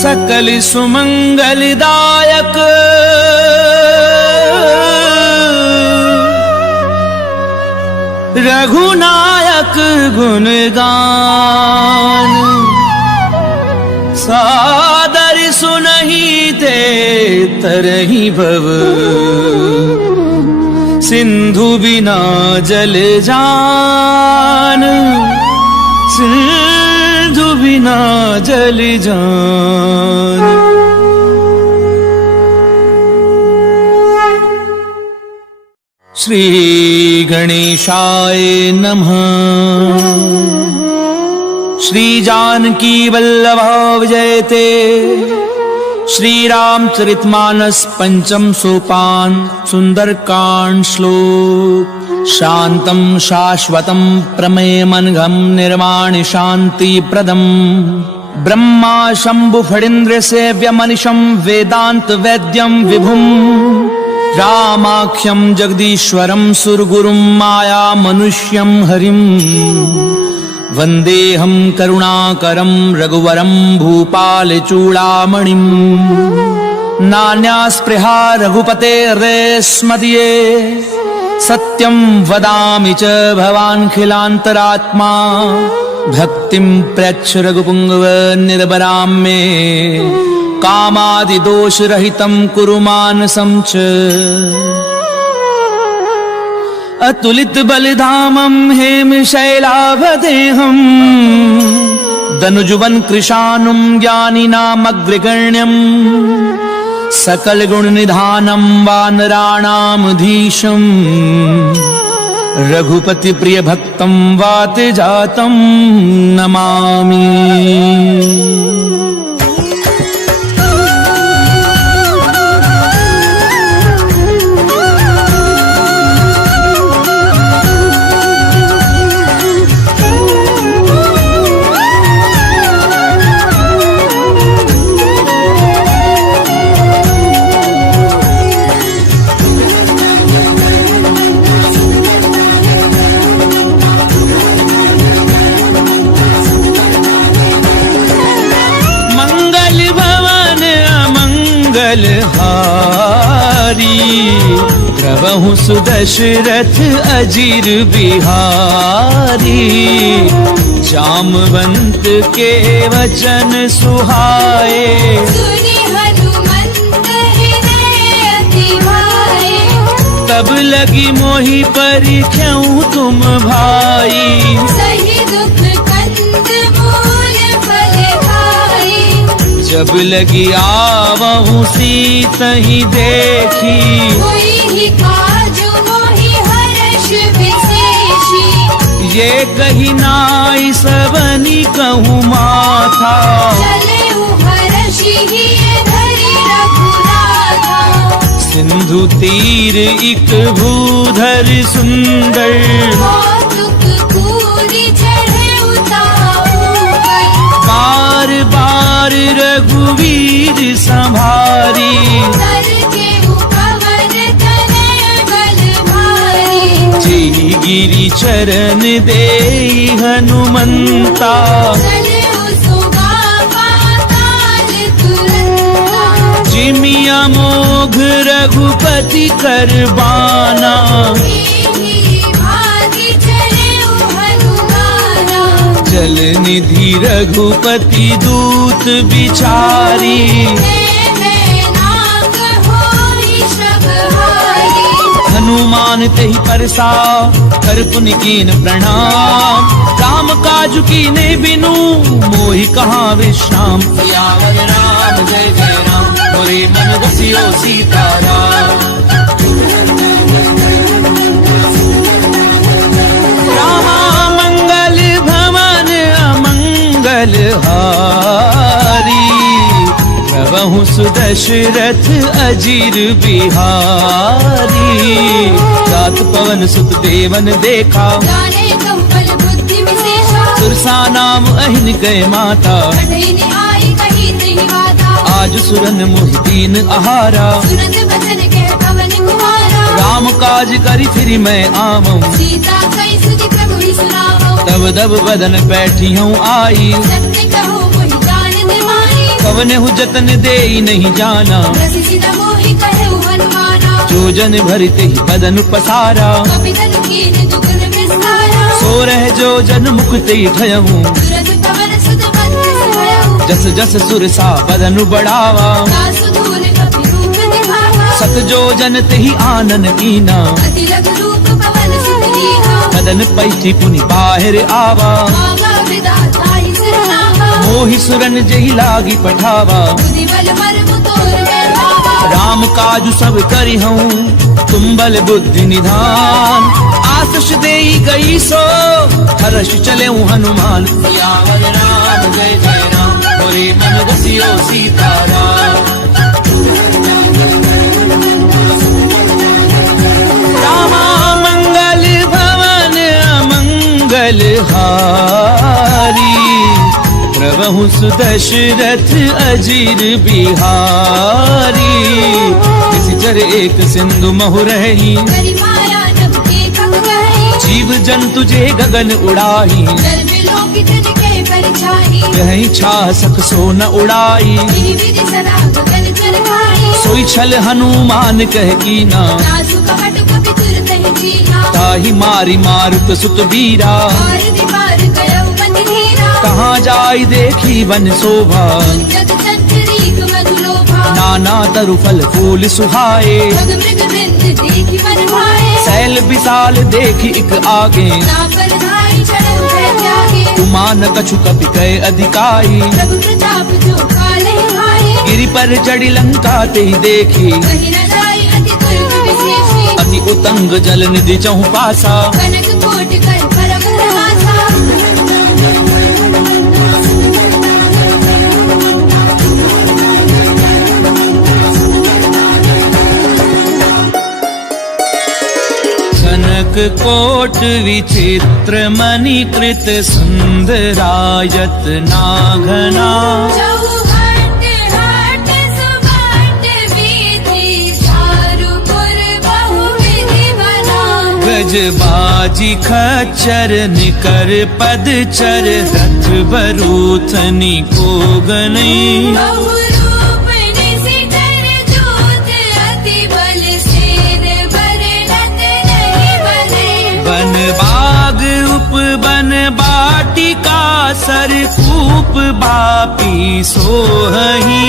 सकल सुमंगलदायक रघुनायक गुणगान सादर सुनहि ते तरहि भव सिंधु बिना जल जान सिंधु बिना जल जान। श्री गणेशाय नमः। श्री जानकी वल्लभा विजयते। श्री रामचरितमानस पंचम सोपान सुंदरकांड श्लोक। शांतं शाश्वतं प्रमेयमनघं निर्वाणि शांति प्रदम ब्रह्मा शंभु फणीन्द्र सेव्यमनिशं वेदांत वैद्यं विभुं रामाख्यं जगदीश्वरं सुरगुरुं माया मनुष्यं हरिं वन्देऽहं करुणाकरं रघुवरं भूपालचूडामणिं। नान्या स्पृहा रघुपतेर्स्मदीये सत्यं वदामि च भवान्खिलान्तरात्मा भक्तिं प्रयच्छ रघुपुङ्गव निर्भरां मे कामादिदोषरहितं कुरु मानसं च। अतुलित बलिधामं हेमशैलाभदेहं दनुजुवन कृशानुं ज्ञानिनामग्रगण्यं सकल गुण निधानं वानराणामधीशं रघुपति प्रिय भक्तं वातजातं नमामि। प्रभु सुदशरथ अजीर बिहारी जामवंत के वचन सुहाए सुनि हनुमंत हृदय अति भाए। तब लगी मोहि परिख्याउ तुम भाई सही दुख कंद मूल फल खाई। जब लगी आवहु सीतहि देखी ये कही नाई सबनी कहूँ माथा सिंधु तीर इक भूधर सुंदर बार बार रघुवीर संभारी गिरि चरण दे हनुमंता जिमिया मोघ रघुपति करबाना जल निधि रघुपति दूत बिचारी हनुमान तेहि परसा कर पुनि कीन प्रणाम। राम काज कीने बिनु मोहि कहाँ विश्राम। सियावर राम जय जय राम मोरे मन बसियो सीताराम। रामा मंगल भवन अमंगल हारी प्रभु सुदशरथ अजीर बिहारी। रात पवन सुत देवन देखा सुरसा नाम अहिन गए माता आज सुरन मोहिदीन आहारा। राम काज करी फिर मैं आमऊँ तब दब बदन बैठी हूँ आई कवन हु जतन दे नहीं जाना, जो जन भरते ही बदन पसारा, सो रह जो जन मुक्ति ठयहूँ, जस जस सुर सा बदन बढ़ावा, सत जो जन ते ही आनन कीना, बदन पैठी पुनि बाहर आवा, मोहि सुरन जही लागी पठावा, राम काजु सब करी हूँ तुम बल बुद्धि निधान, आशीष देई गई सो हर्ष चले हनुमान, सियावर राम जय जय राम, मोरे मन रसियो सीताराम। रामा मंगल भवन अमंगल हारी, प्रभु सुदशरथ अजीर बिहारी, किसी जर एक सिंधु महु रही, जीव जंतु जे गगन उड़ाई, कहीं छा सक सो न उड़ाई, सोई छल हनुमान कह कीना, ताहि मारी मारुत सुत बीरा, कहाँ जाई देखी बन शोभा, नाना तरु फल फूल सुहाए, सैल विशाल देखी एक आगे, उमान कछु कपि कय अधिकाई, गिरि पर चढ़ी लंका ते देखी, अति उतंग जल निधि चहु पासा, कोट विचित्र मणिकृत सुंदरायत नाघना, गज बाजी खच्चर निकर पदचर, रथ बरूथनी को गनई, बन बाग उप बन बाटिका, सर कूप बापी सोहही,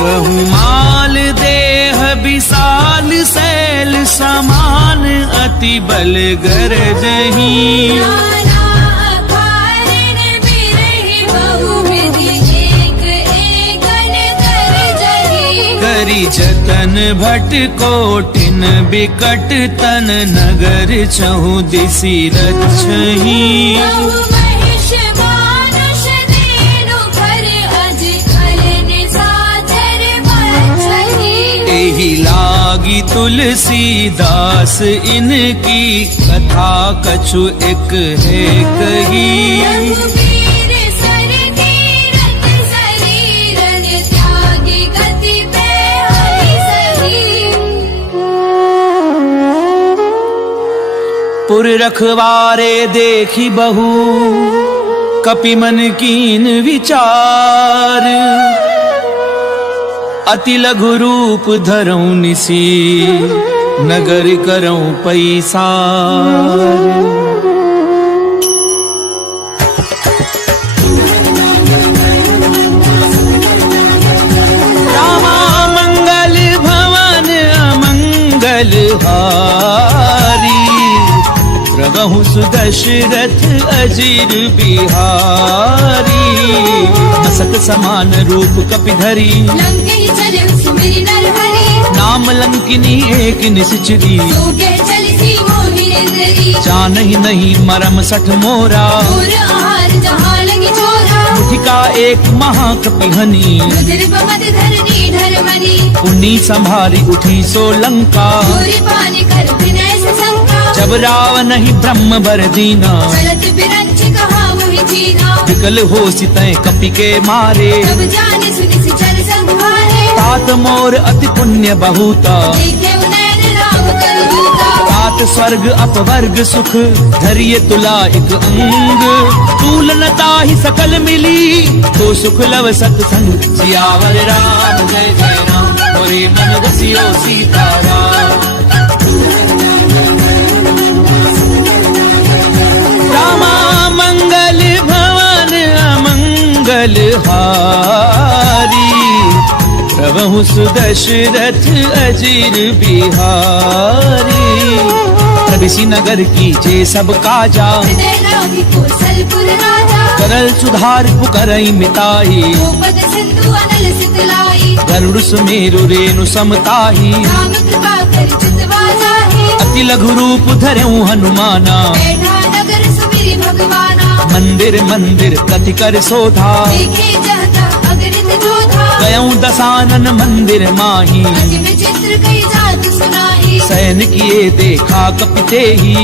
बहुमाल देह विशाल शैल समान, अति बल गरजही, करी जतन भट कोटिन बिकट तन, नगर छहु दिसि रक्षही, एहि लागी तुलसीदास इनकी, कथा कछु एक है कही, पुर रखवारे देखी बहु, कपि मन कीन विचार, अति लघु रूप धरऊं निसी, नगर करऊं पैसार। रामा मंगल भवन अमंगल हारी, प्रभु सुदशरथ अजीर बिहारी, मसक समान रूप कपिधरी, नाम लंकिनी एक निश्चरी, जानहि नहीं मरम सठ मोरा, मुठिका एक महाकपिहनी, पुनी संभारी उठी सो लंका, जब रावण ही ब्रह्म बर दीना, विकल हो सितय कपि के मारे, तात मोर अति पुण्य बहुता, तात सात स्वर्ग अपवर्ग सुख धरिए तुला एक अंग। तूल न ताहि सकल मिली तो सुख लव सत्संग। सियावर राम जय जय राम मोरे मन रसियो सीताराम। रामा मंगल भवन अमंगल हारी। प्रभु सुदशरथ अजीर बिहारी। प्रभिसी नगर की जे सब काजा करल सुधार पुकरई मिताई। गरुड़ सुमेरु रेणु समताही। अति लघु रूप धरऊं हनुमाना। मंदिर मंदिर प्रति कर शोधा। गयऊं दसानन मंदिर माही। सैन किए देखा कपिते ही।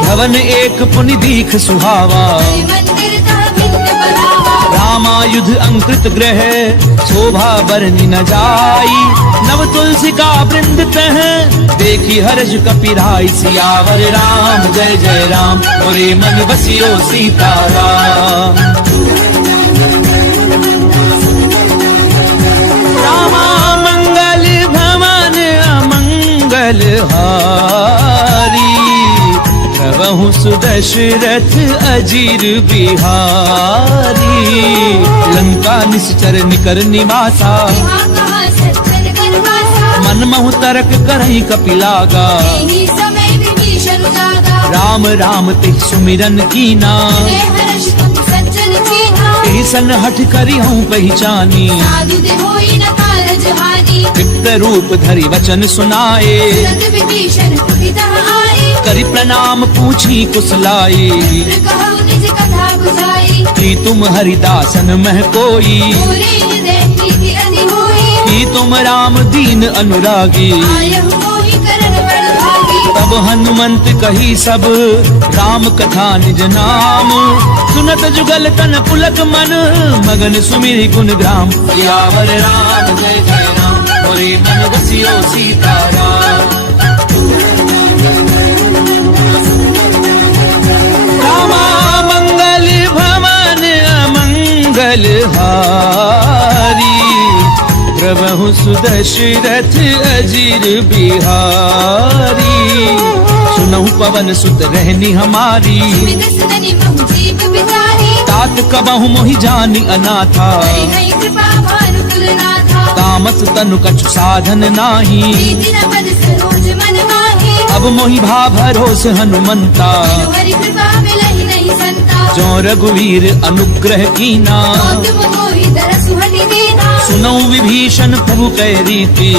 भवन एक पुनि दीख सुहावा। रामायुध अंकृत ग्रह शोभा बरनी न जाई। नव तुलसी का वृंद तह देखी हर्ष कपिराई। सियावर राम जय जय राम मोरे मन बसियो सीताराम। रामा मंगल भवन अमंगल हारी। प्रभु सुदशरथ अजीर बिहारी। लंका निश्चर निकर निवासा। मन महु तरक करई कपिलागा। राम राम तिह सुमिरन कीना। सन हठ करी हूँ पहचानी। विप्त रूप धरि वचन सुनाए। करि प्रणाम पूछी कुशलाई। कि तुम हरिदासन मह कोई। कि तुम राम दीन अनुरागी। तब हनुमंत कही सब राम कथा निज नाम। सुनत जुगल तन पुलक मन मगन सुमिरि गुण ग्राम। सियावर राम जय जय राम मोरे मन रसियो सीताराम। रामा मंगल भवन अमंगल हारी। प्रभु सुदशरथ अजीर बिहारी। सुनहु पवन सुत रहनी हमारी। तात कबहु मोहि जानी अनाथा। तामस तनु कछु साधन नाही। अब मोहि भा भरोस हनुमंता। जो रघुवीर अनुग्रह कीना। सुनऊ विभीषण प्रभु कह रीति।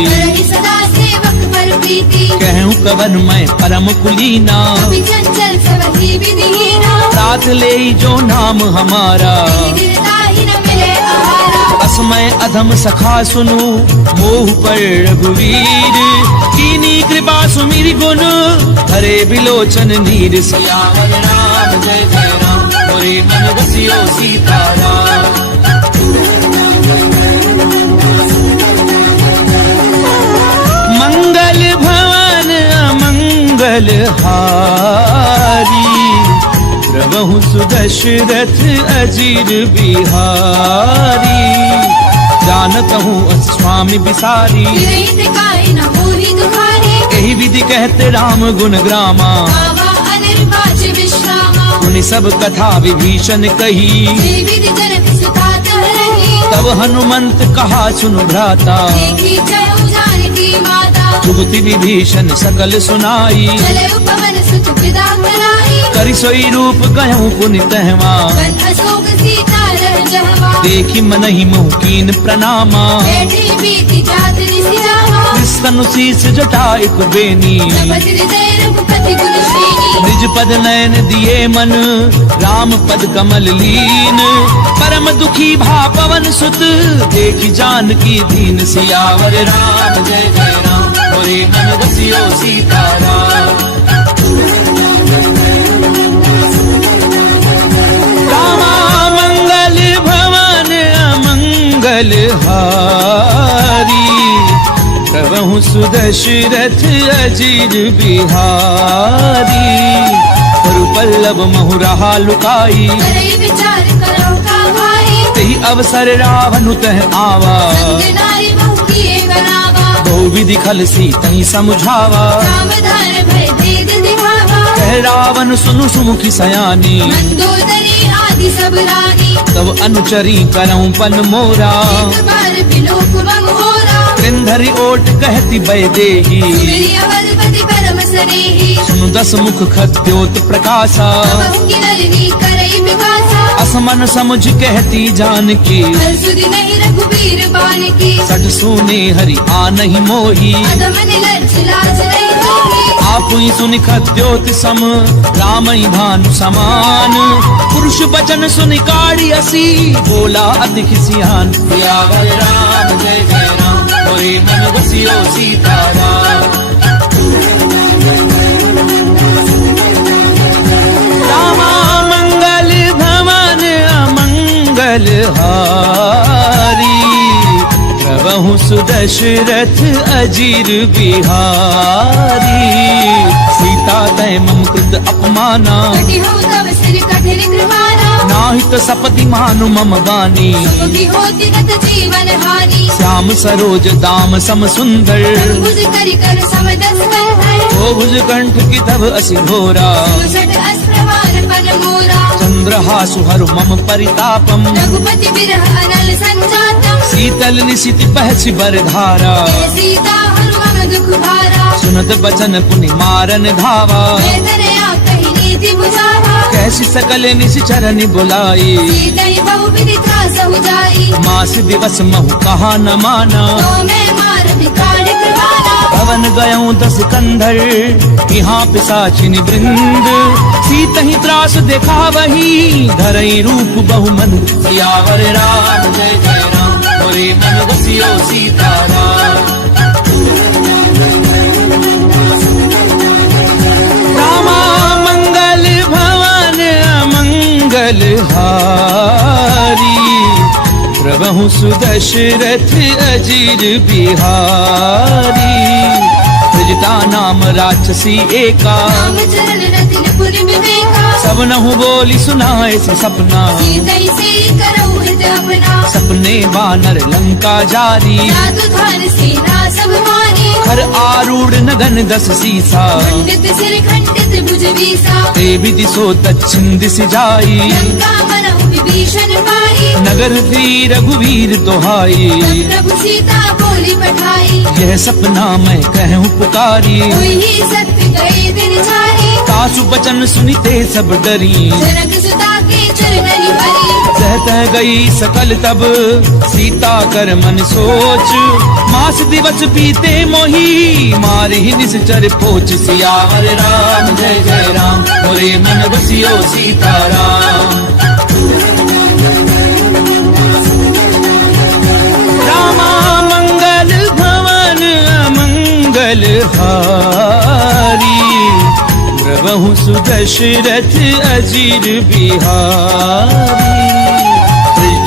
कहूँ कवन मैं परम कुलीना। साथ ले जो नाम हमारा। असमय अधम सखा सुनु मोह पर रघुवीर। कीनी कृपा सुमिरि गुण हरे बिलोचन नीर। सियावर राम जय जय राम मोरे मन रसियो सीताराम। मंगल भवन अमंगल हारी। प्रभु सुदशरथ अजीर बिहारी। जानत हूँ स्वामी बिसारी। यही विधि कहते राम गुण ग्रामा। उन्हीं सब कथा विभीषण कही। तब हनुमंत कहा सुनु भ्राता। जुगति विभीषण सकल सुनाई। करि सोई रूप गयऊं पुनि तहवा। देखी मनहि मोह कीन प्रणामा। स्तनु शीस जटायु बेनी। निज पद नयन दिए मन राम पद कमल लीन। परम दुखी भा पवन सुत देखी जानकी दीन। सियावर राम जय जय राम मोरे मन रसियो सीताराम। रामा मंगल भवन अमंगल हारी। प्रभु प्रभु सुदशरथ अजीर बिहारी, करु पल्लव महु रहा लुकाई, करे विचार करो का भाई, तेहि अवसर रावण तह आवा, संग नारी बहु किए बनावा, बहु विधि खल सीतहि समझावा, सावधान भय भेद दिखावा, कह रावण सुनु सुमुखी सयानी, मंदोदरी आदि सब रानी, तब अनुचरी करऊं पन मोरा, एक बार बिलोक बंगोरा, कृंधरि ओट कहती बै देही, मेरी अवधपति परम सनेही, सुनु दस मुख खद्योत प्रकाशा, बहु की नलिनी करई विकासा, असमन समझ कहती जानकी, हर सुधि नहीं रघुबीर बान की, सठ सुने हरि आनहि मोही, अधम निलज्ज लाज नहीं होगी, आप ही सुनि खद्योत सम राम ही भानु समान, पुरुष बचन सुनि काढ़ी असी, बोला अति खिसियान, सियावर राम जय जय राम, मोरे मन बसियो सीताराम। रामा मंगल भवन अमंगल हारी, प्रभु सुदशरथ अजीर बिहारी, सीता तय मम कृत अपमाना, कटि हो तव सिर कठिन कृपाना, नाहित सपति मानु मम बानी, सुखी होती नत जीवन हानि, श्याम सरोज दाम सम सुंदर, भुज करि कर समदस है, ओ भुज कंठ की तब असि घोरा, सुषट अस्प्रवान पन मोरा, चंद्रहासु हरु मम परितापम, रघुपति बिरह अनल संजातम, शीतल निशिति पहचि बरधारा, हे सीता हनुमन दुख भारा, सुनत बचन पुनि मारन धावा, वेदनया कहि नीति बुझावा, कैसी सकल निश्चरनि बुलाई, सीतहि बहु विधि त्रास हो जाई, मास दिवस महु कहा न माना, तो मैं मार बिगाड़ कृपाना, भवन गयऊं दस कंधर, यहाँ पिशाचिनि वृंद, सीतहि त्रास देखा वही, धरई रूप बहुमन, सियावर राम जय जय राम, मोरे मन बसियो सीताराम। रामा मंगल भवन अमंगल हारी, प्रभु सुदशरथ अजीर बिहारी, ब्रजता नाम राक्षसी एका, राम चरण रतिन पुर विवेका, सब नहु बोली सुनाए से सपना, सीतहि से करऊ हित अपना, सपने वानर लंका जारी, जादू धार सेना सब मानी, खर आरूढ़ नगन दस सीसा, खंडित सिर खंडित भुज बीसा, देवी दिशो दक्षिण दिश जाई, लंका मनहु विभीषण पाई, नगर थी रघुवीर दोहाई, तब प्रभु सीता बोली पठाई, यह सपना मैं कहूँ पुकारी, कोई ही सत्य गए दिन जारी, सासु बचन सुनिते सब डरी, जनक सुता के चरणनि भरी, सहत गई सकल तब सीता कर मन सोच, मास दिवस बीते मोही, मारी निश्चर पोच, सियावर राम जय जय राम, मोरे मन बसियो सीताराम। रामा मंगल भवन अमंगल हारी, प्रभु सुदशरथ अजीर बिहारी,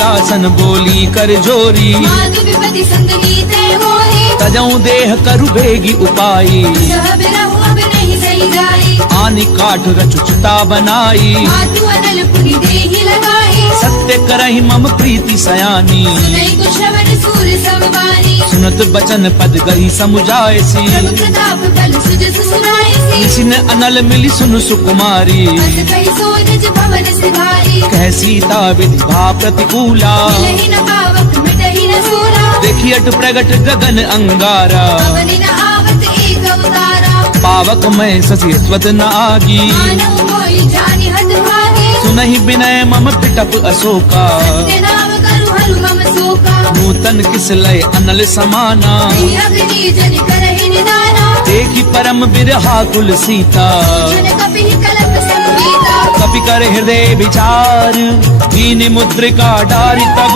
दासन बोली कर जोरी, माधु विपति संग नीते मोहि, तजऊ देह करु बेगी उपाई, सह बिरहु अब नहीं सही जाई, आनि काठ रचुचता बनाई, मातु अनल पुनि देहि लगाई, सत्य करहि मम प्रीति सयानी, सुनई को श्रवण सूर सब बानी, सुनत बचन पद गई समुझायसी, प्रभु प्रताप बल सुजस सुनाईसी, निशिन अनल मिली सुनु सुकुमारी, अस कहि सो निज भवन सिधारी, कह सीता विधि भा प्रतिकूला, मिलहि न पावक मिटहि न सूरा, देखी अट प्रगट गगन अंगारा, पवनि न आवत एक अवतारा, पावक मैं ससी स्वत न आगी, मानव मोहि जानि हत भागी, सुनहि विनय मम पिटप अशोका, सत्य नाम करु हरु मम शोका, नूतन किस लय अनल समाना, नहीं अग्नि जनि करहि निदाना, देखी परम बिरहा कुल सीता, जन कपिहि कलप संगीता, कपि कर हृदय विचार, दीन मुद्रिका डारी तब,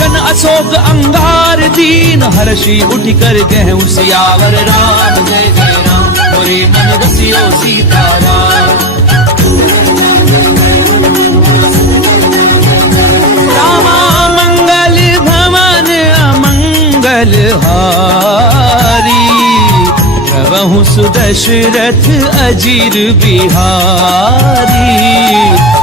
जन अशोक अंगार दीन, हर्षि उठि कर गहु सियावर राम जय जय राम, मोरे मन बसियो सीताराम। रामा मंगल भवन अमंगल हारी, प्रभु सुदशरथ अजीर बिहारी।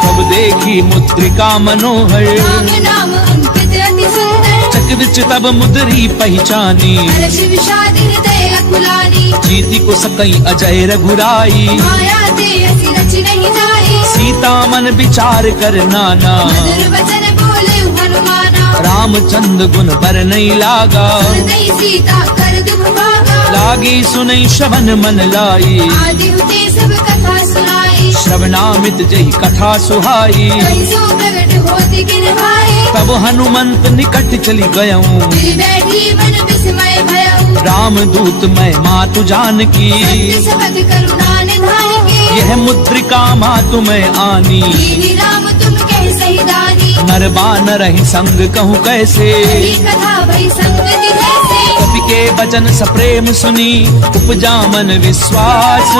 तब देखी मुद्रिका मनोहर, राम नाम अंकित अति सुंदर। चक्रविच तब मुद्री पहचानी, हर्ष विषाद हृदय अकुलानी। जीति को सकई अजय रघुराई, माया ते अति रच नहीं जाई। सीता मन विचार कर नाना, मधुर वचन बोले हनुमाना। रामचंद्र गुण पर नहीं लागा, सुनई सीता कर दुख भागा। लागी सुनई श्रवण मन लाई, आदि हुते सब कथा सुनाई। श्रवणामित जही कथा सुहाई। कहीं सो प्रगट होती किन भाई। तब हनुमंत निकट चली गयऊं, दिल बैठी मन विस्मय भयऊ। राम दूत मैं मातु जानकी, सत्य शपथ करुणा निधान की। यह मुद्रिका मातु मैं आनी। दीनी राम तुम कह सही दानी। नर बानर ही संग कहूँ कैसे, सही कथा भई संगति जैसे। कपि के वचन सप्रेम सुनी, उपजा मन विश्वास।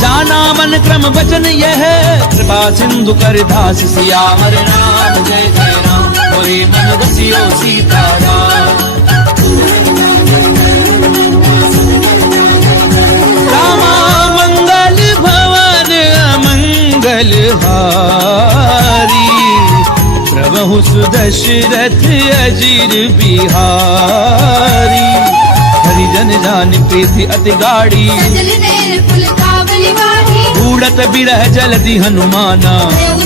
जाना मन क्रम वचन यह, कृपा सिंधु कर दास। सियावर राम जय जय राम, मोरे मन बसियो सीताराम। रामा मंगल भवन अमंगल हारी, प्रभु सुदशरथ अजीर बिहारी। हरिजन जान प्रीति अति गाड़ी, सजल नैन कुल काबली वाही। बूढ़त बिरह जलधि हनुमाना,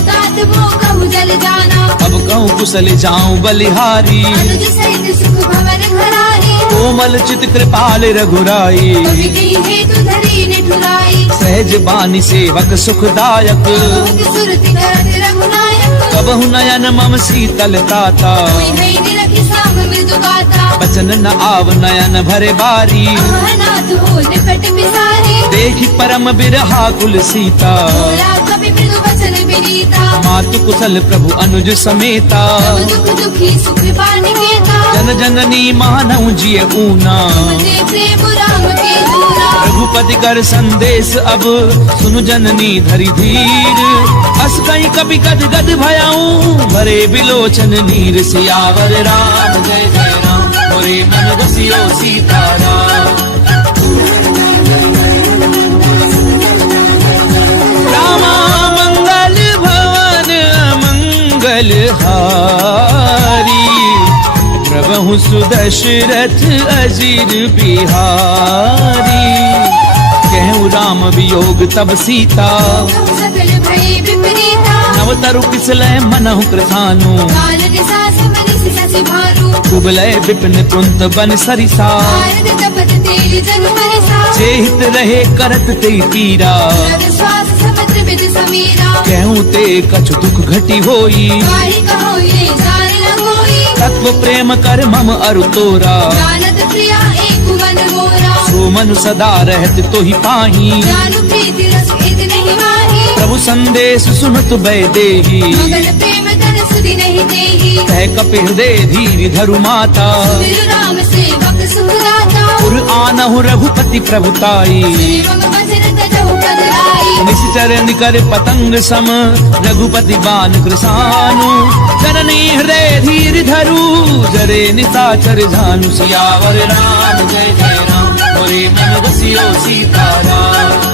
तात मोह कहु जल जाना। अब कहूँ कुशल जाऊं बलिहारी। अनुज सहित सुख भवन घरारी। कोमल चित कृपाल रघुराई, कवि कही हेतु धरी निठुराई। सहज बानी सेवक सुखदायक। बहुत सुरति करत रघुनायक। कबहु नयन मम शीतल ताता, कोई नहीं निरखि साम मृदु गाता। बचन न आव नयन भरे बारी। नाथ हो निकट बिसारी। देखि परम बिरहा कुल सीता, बोला कवि मृदु वचन विनीता। मातु कुशल प्रभु अनुज समेता। सब दुख दुखी सुख पानि केता। जन जननी मानव जिय ऊना, मते प्रेम राम के दूरा। रघुपति कर संदेश अब, सुनु जननी धरि धीर। अस कहीं कभी गद गद भयाऊं, भरे बिलोचन नीर। सियावर राम जय जय राम, मोरे मन बसियो सीताराम। रामा मंगल भवन अमंगल हारी, प्रभु सुदशरथ अजीर बिहारी। कहूँ राम वियोग तब सीता, सकल भई विपरीता। नव तरु पिसलय मनहु कृतानु। काल निसा समनि ससि भानु। कुबलय विपिन कुंत बन सरिसा, भारत तपत तेल जग हरिसा। चेहित रहे करत ते पीरा। रग श्वास समुद्र विद समीरा। कहूँ ते कछु दुख घटी होई, गाहि कहो ये जान न होई। तत्व प्रेम कर मम अरु तोरा। जानत प्रिया एक मन मोरा। सो मनु सदा रहत तो ही पाही, जानु प्रीति रस इत नहीं माही। प्रभु संदेश सुनत बै देही। मगन प्रेम धन सुधि नहीं देही। कह कपि हृदय धीर धरु माता, बिरु राम सेवक सुखदाता। पुर आनहु रघुपति प्रभुताई। श्री मम वचन तजहु पद आई। निश्चर निकर पतंग सम, रघुपति बान कृसानु। जननी हृदय धीर धरु, जरे निशाचर झानु। सियावर राम जय जय राम, मोरे मन बसियो सीताराम।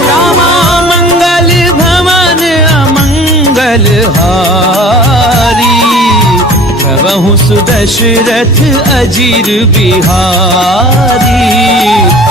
रामा मंगल भवन अमंगल हारी, प्रभु सुदशरथ अजीर बिहारी।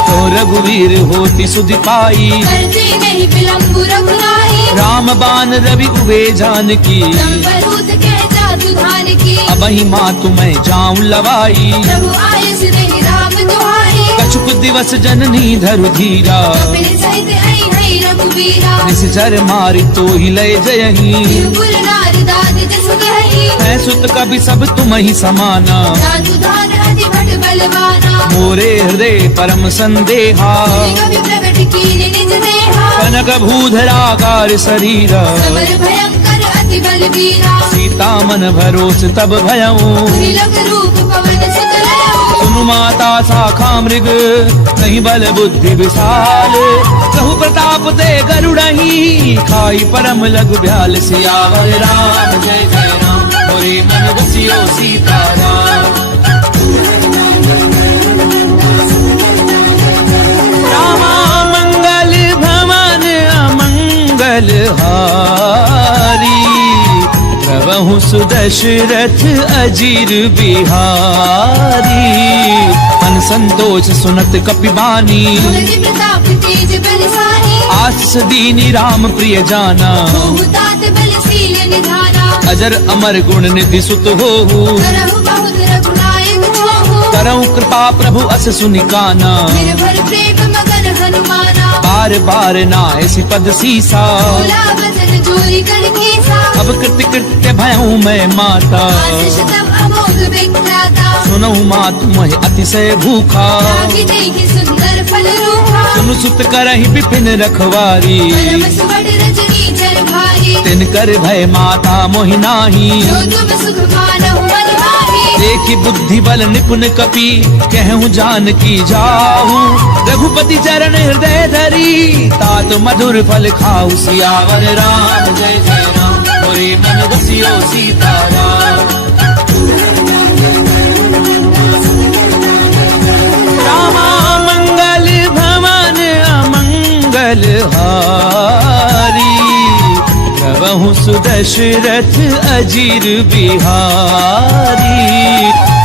तो रघुवीर होति सुधि पाई, करते नहीं विलंबु रघुराई। राम बान रवि उबे जानकी। संबरूत कह जातु धान की। अबहि मातु मैं जाऊं लवाई, प्रभु आयस नहीं राम दुहाई। कछुक दिवस जननी धरु धीरा। कपिल सहित आई हई रघुबीरा। निश्चर मारि तो ही लय जयही, बिरबुल नार दाद जस गहई। मैं सुत कभी सब तुम ही समाना। जातु धान अति भट बलवाना। मोरे हृदय परम संदेहा, कवि प्रगट कीन निज देहा। कनक भूधराकार शरीरा। समर भयंकर अति बलबीरा। सीता मन भरोस तब भयऊं, त्रिलोक रूप पवन सुत लयऊ। सुनु माता शाखा मृग, नहीं बल बुद्धि विशाल। कहु प्रताप ते गरुड़ही, खाई परम लघु ब्याल। सियावर राम जय जय राम, मोरे मन बसियो सीताराम। रामा मंगल भवन अमंगल हारी, प्रभु सुदशरथ अजीर बिहारी। मन संतोष सुनत कपिबानी, बलि प्रताप तेज बलशाली। आस दीनी राम प्रिय जाना, तात बलशील निधाना। अजर अमर गुण निधि सुत होहु, करहु बहुत रघुनायक होहु। करऊं कृपा प्रभु अस सुनिकाना। निर्भर प्रेम मगन हनुमाना। बार बार नायसि पद सीसा, बोला वचन जोरी कर केसा। अब कृत्य कृत्य भयऊं मैं माता। आशीष तब अमोघ विख्याता। सुनऊ मात मोहि अतिशय भूखा, लागी देखि सुंदर फल रूपा। सुनु सुत करहि विपिन रखवारी। परम सुबड रजनी चर भारी। तिन कर भय माता मोहि नाही, जो तुम सुख मानहु मन माही। देखि बुद्धि बल निपुण कपि, कहूँ जान की जाहू। रघुपति चरण हृदय धरी, तात मधुर फल खाऊ। सियावर राम जय जय राम, मोरे मन बसियो सीताराम। रामा मंगल भवन अमंगल हारी, प्रभु सुदशरथ अजीर बिहारी।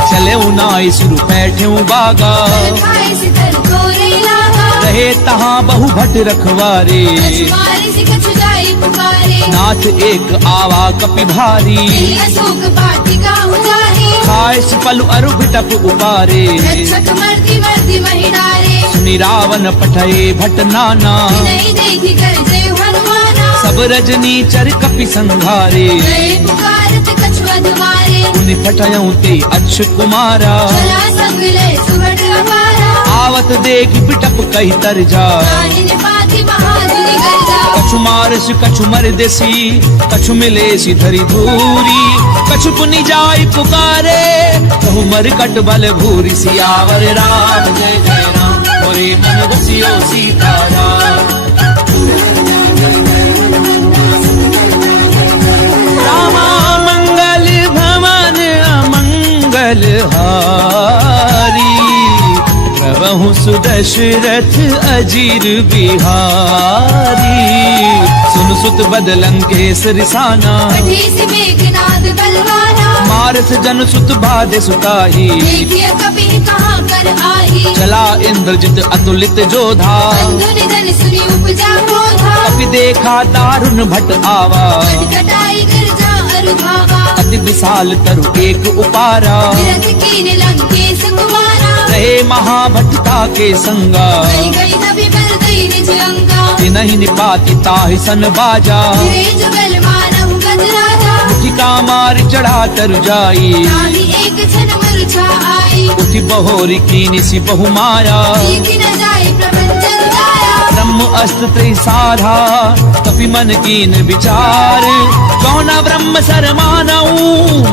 चले नाई सुरु बैठे बागा, खाए सितर तोरे लागा। रहे तहाँ बहु भट रखवारे। मारे से कछु जाए पुकारे। नाथ एक आवा कपि भारी, दिल अशोक वाटिका उजारी। खाए पलु अरु बिटप उपारे। रक्षक मर्दी मर्दी महिडारे। सुनि रावण पठये भट नाना, नहीं देखी कर जय हनुमाना। सब रजनी चर कपि संघारे। गए पुकारत कछु अधमारे। उनि पठयऊं ते अक्ष कुमारा, चला संग लय सुबड अपारा। आवत देख बिटप कही तर जा। काहिन पाति बहादुरी गर्जा। कछु मारस कछु मर देसी, कछु मिले सी धरी धूरी। कछु पुनि जाय पुकारे, कहु मर कट बल भूरी। सियावर राम जय जय राम, मोरे मन बसियो सीताराम। रामा मंगल भवन अमंगल हारी, प्रभु सुदशरथ अजीर बिहारी। सुन सुत बदलंकेश रिसाना, कठीस मेघनाद बलवाना। मारस जन सुत बाधे सुताही। देखिए कभी कहाँ कर आई। चला इंद्रजित अतुलित जोधा, बंधु निधन सुनी उपजा क्रोधा। कपि देखा दारुण भट आवा। कटाई गर्जा अरुधावा। अति विशाल तरु एक उपारा, विरथ कीन लंकेश कुमारा। रहे महाभटता के संगा। गई गई नबी बल दई निज अंगा। नहीं निपाति ताहि सन बाजा, फिरे जुगल मानहु गजराजा। मुखिका मार चढ़ा तर जाई। नाही एक क्षण मूर्छा आई। उठि बहोरी कीनि सि बहु माया। जीति न जाए प्रपंचन जाया। ब्रह्म अस्त्र त्रिसाधा, कपि मन कीन विचार। कौन ब्रह्म सर मानऊ,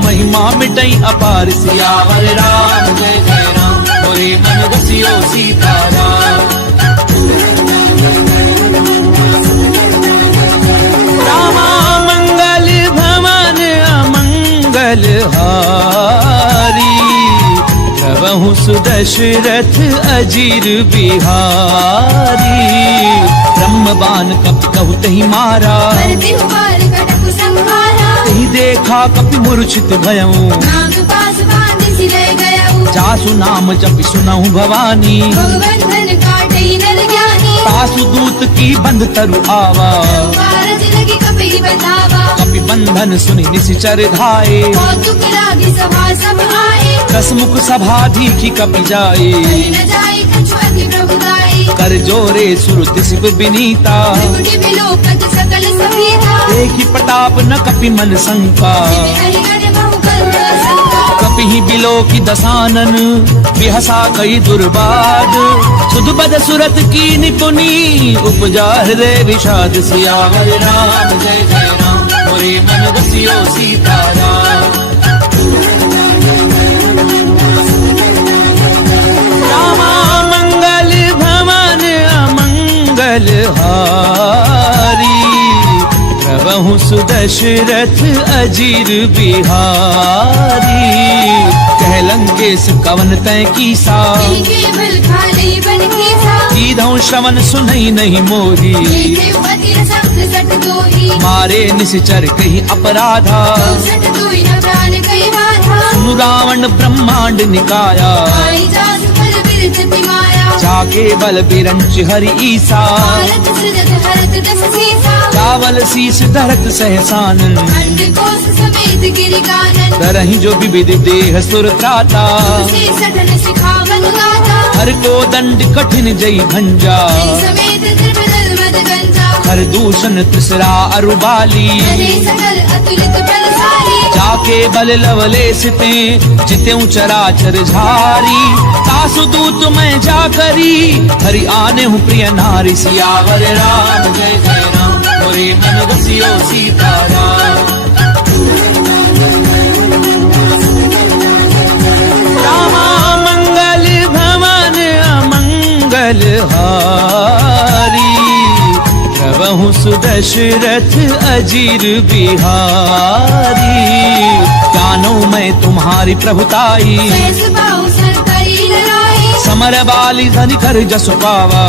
महिमा मिटई अपार। सियावर राम जय जय राम, मोरे मन बसियो सीताराम। रामा मंगल भवन अमंगल हारी, प्रभु सुदशरथ अजीर बिहारी। ब्रह्मबान कपि कहु तहि मारा, करती हुबार कटक संहारा। तहि देखा कपि मूर्छित भयऊं। नाग पास बांधि सिरय गयऊ। जासु नाम जपि सुनहु भवानी। भगवंधन काटई नर ज्ञानी। तासु दूत की बंध तरु आवा। कारज लगी कपि बतावा। कपि बंधन सुनि निशिचर धाये। कौतुक लागी सभा सब आए। दसमुख सभा दीखि कपि जाए। कहीं न जाए कछु अति प्रभुदाई। कर जोरे सुर दिसिप बिनीता। त्रिपुटी विलोकत सकल सभीता। देखि प्रताप न कपि मन शंका। हरिगण बहु करुण संका। कपि ही बिलोकि दसानन, बिहसा कई दुर्बाद। सुध बद सुरत की निपुनी, उपजा हृदय विषाद। सियावर राम जय जय राम, मोरे मन बसियो सीताराम। रामा मंगल भवन अमंगल हारी, प्रभु सुदशरथ अजीर बिहारी। कह लंकेश कवन तय कीसा यही केवल खाली बन कीसा कीधौ श्रवण सुनई नहीं मोरी देखे पतिर सख्त सट दोही मारे निश्चर कही अपराधा सट दोई न प्राण कई बाधा सुनु रावण ब्रह्मांड निकाया आई जासु फल बिरचति माया जाके बल बिरंच हरि ईसा भारत सृजत हरत दस सीसा चावल शीस धरत सहसानन अंड कोस समेत गिरि कानन करहि जो विविध देह सुर त्राता से सठन सिखावन गाता हर को दंड कठिन जय भंजा समेत त्रिपदल मद गंजा हर दूषण त्रिसरा अरुबाली हरे सकल अतुलित बलशाली जाके बल लवलेश ते जित्यु चराचर झारी तासु दूत मैं जा करी हरि आने हूँ प्रिय नारी सियावर राम जय जय राम मोरे मन बसियो सीताराम रामा मंगल भवन अमंगल हारी प्रभु सुदशरथ अजीर बिहारी जानो मैं तुम्हारी प्रभुताई सहस बाहु सर करी लड़ाई समर बाली धनि कर जसु पावा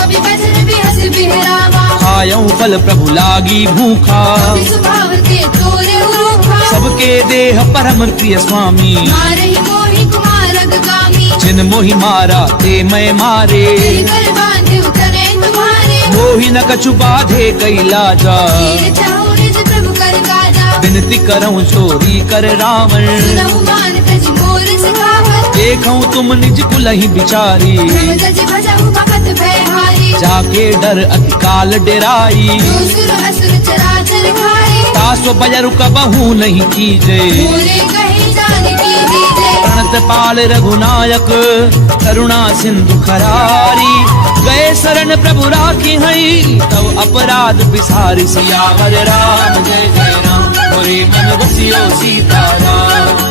कभी बचन बिहस बिहरावा खायऊ फल प्रभु लागी भूखा स्वभाव के तोरे उरूखा सबके देह परम प्रिय स्वामी मारहि मोहि कुमार अगगामी जिन मोहि मारा ते मैं मारे कर बांधे उतरे तुम्हारे मोहि न कछु बाधे कैलाजा तीर चाहु निज प्रभु कर काजा विनती करऊं चोरी कर रावण सुनहु मान तज मोर सिखावत देखऊं तुम निज कुलहि बिचारी प्रभु तज भजहु भगत भयहारी जाके डर अति काल डेराई जो सुर असुर चराचर खाए तासो बजरु कबहू नहीं कीजे मोरे कही जान की दीजे प्रणत पाल रघुनायक करुणा सिंधु खरारी गए शरण प्रभु राखी हई तब अपराध बिसारी सियावर राम जय जय राम मोरे मन बसियो सीताराम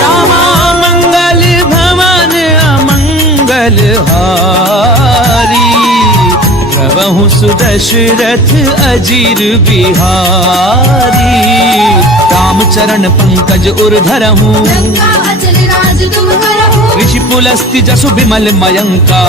रामा मंगल भवन अमंगल हारी प्रभु सुदशरथ अजीर बिहारी राम चरण पंकज उर धरहूँ लंका अचल राज तुम करहु ऋषि पुलस्ति जसु विमल मयंका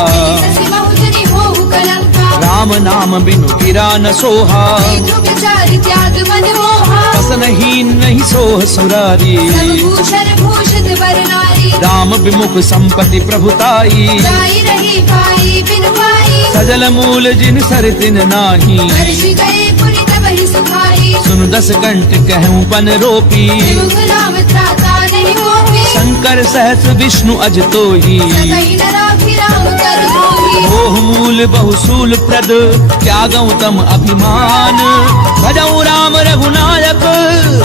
शशि बहुजनी होहु कलंका राम नाम बिनु गिरा न सोहा जो विचार त्याग मन मोहा वसनहीन नहीं सोह सुरारी सब भूषण भूषित वर नारी राम विमुख संपत्ति प्रभुताई जाई रही पाई बिन पाई सजल मूल जिन सर दिन नाही हर्ष गए पुनि तब ही सुखाई सुन दस कंठ कहूँ पन रोपी मुख नाम त्राता नहीं होती शंकर सहस विष्णु अज तोही सकहि न राखी राम कर धोही मोह मूल बहुसूल प्रद त्यागौ तम अभिमान भजऊ राम रघुनायक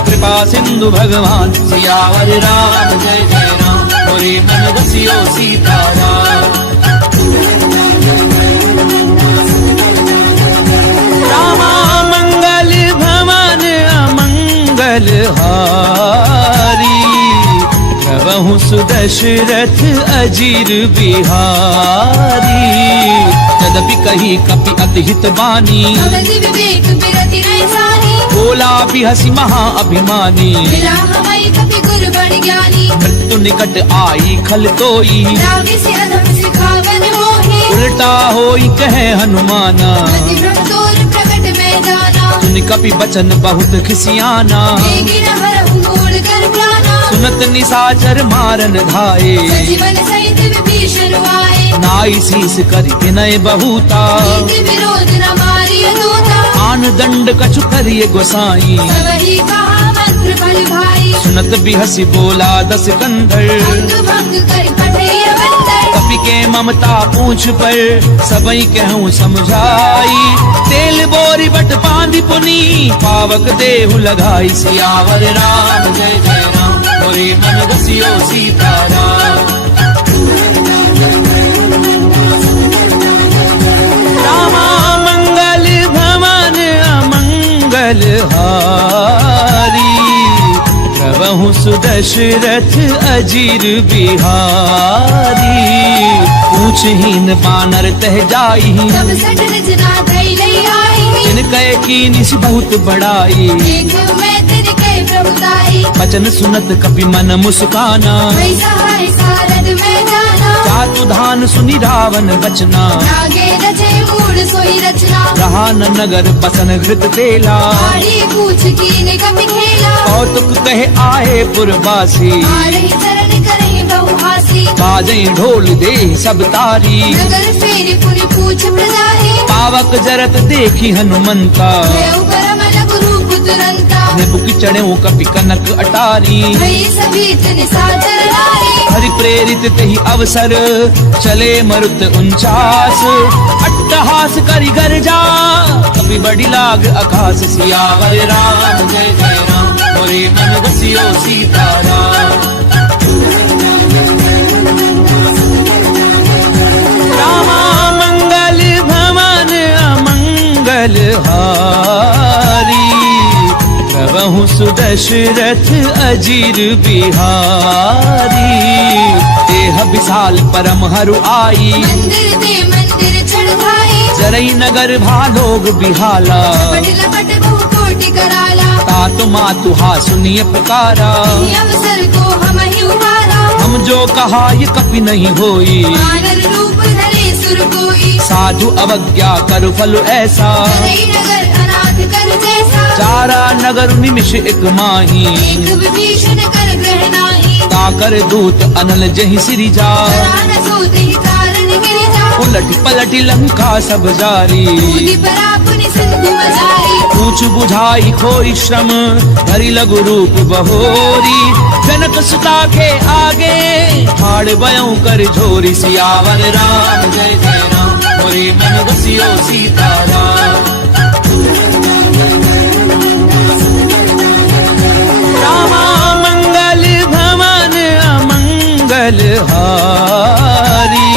कृपा सिंधु भगवान सियावर राम जय जय राम मोरे मन बसियो सीताराम रामा मंगल भवन अमंगल हारी प्रभु सुदशरथ अजीर बिहारी यद्यपि कही कपि अति हित बानी भगति विवेक बिरति नहीं सानी बोला भी हसी महा अभिमानी मिला हमारी कपि गुरु बड़ ज्ञानी मृत्यु निकट आई खल तोई रावि से अधम सिखावन मोहि उल्टा होई कहे हनुमाना अति भ्रमतोर प्रकट में जाना सुन कपि बचन बहुत खिसियाना देगी न हरहु मूल कर प्राणा सुनत निसाचर मारन धाये सजीवन सहित विभीषण आए नाई शीस करि विनय बहुता नीति विरोध न मारिय दूता आन दंड कछु करिय गोसाई सबहि कहा मंत्र बल भाई सुनत बिहसी बोला दस कंधर अंग भंग कर पठेय बंदर कपि के ममता पूछ पर सबई कहूँ समझाई तेल बोरी बट बांधि पुनी पावक देहु लगाई सियावर राम जय जय राम मोरे मन बसियो सीताराम रामा मंगल भवन अमंगल हारी प्रभु सुदशरथ अजीर बिहारी पूछहीन बानर तह जाई सब सठ रचना धई लई आई जिन कह की निस बहुत बड़ाई देख मैं तेरे बचन सुनत कपि मन मुस्काना। वही सहाय सारद में जाना, जातु धान सुनि रावण बचना। आगे रचे मूड सोई रचना, रहा न नगर बसन घृत तेला। आड़ी पूछ कीन कपि खेला, कौतुक कहे आए पुरवासी। आ रही चरण करही बहुहासी। बाजई ढोल दे सब तारी। नगर फेरी पुनि पूछ प्रजाहि, पावक जरत देखी हनुमंता। भयउ परम लघु रूप तुरंता। निबुक चढ़ऊ कपि कनक अटारी। भई सभीत निशाचर नारी, हरि प्रेरित तेहि अवसर चले मरुत 49। अट्टहास करि गर्जा कपि बड़ी लाग आकाश। सियावर राम जय जय राम, मोरे मन बसियो सीताराम। रामा मंगल भवन अमंगल हारी। प्रभु सुदशरथ अजीर बिहारी। देह विशाल परम हरु आई। मंदिर ते मंदिर चढ़ाई। जरई नगर भालोग बिहाला। लपट लपट बहु कोटि कराला, तातु मातु हा सुनिय पुकारा। ये अवसर को हम ही उबारा। हम जो कहा ये कपि नहीं होई। वानर रूप धरे सुर कोई, साधु अवज्ञा कर फल ऐसा। करई नगर अनाथ कर जैसा। चारा नगर निमिष एक माही। एक विभीषण कर ग्रह नाही, ताकर दूत अनल जहि सिरि जा। प्राण सोत ही कारण गिर जा। उलट पलट लंका सब जारी। कूदि परा पुनि सिंधु मझारी। पूछ बुझाई खोई श्रम धरि लघु रूप बहोरी। जनक सुता के आगे हाड़ बयऊ कर झोरी। सियावर राम जय जय राम, मोरे मन बसियो सीताराम। रामा मंगल भवन अमंगल हारी।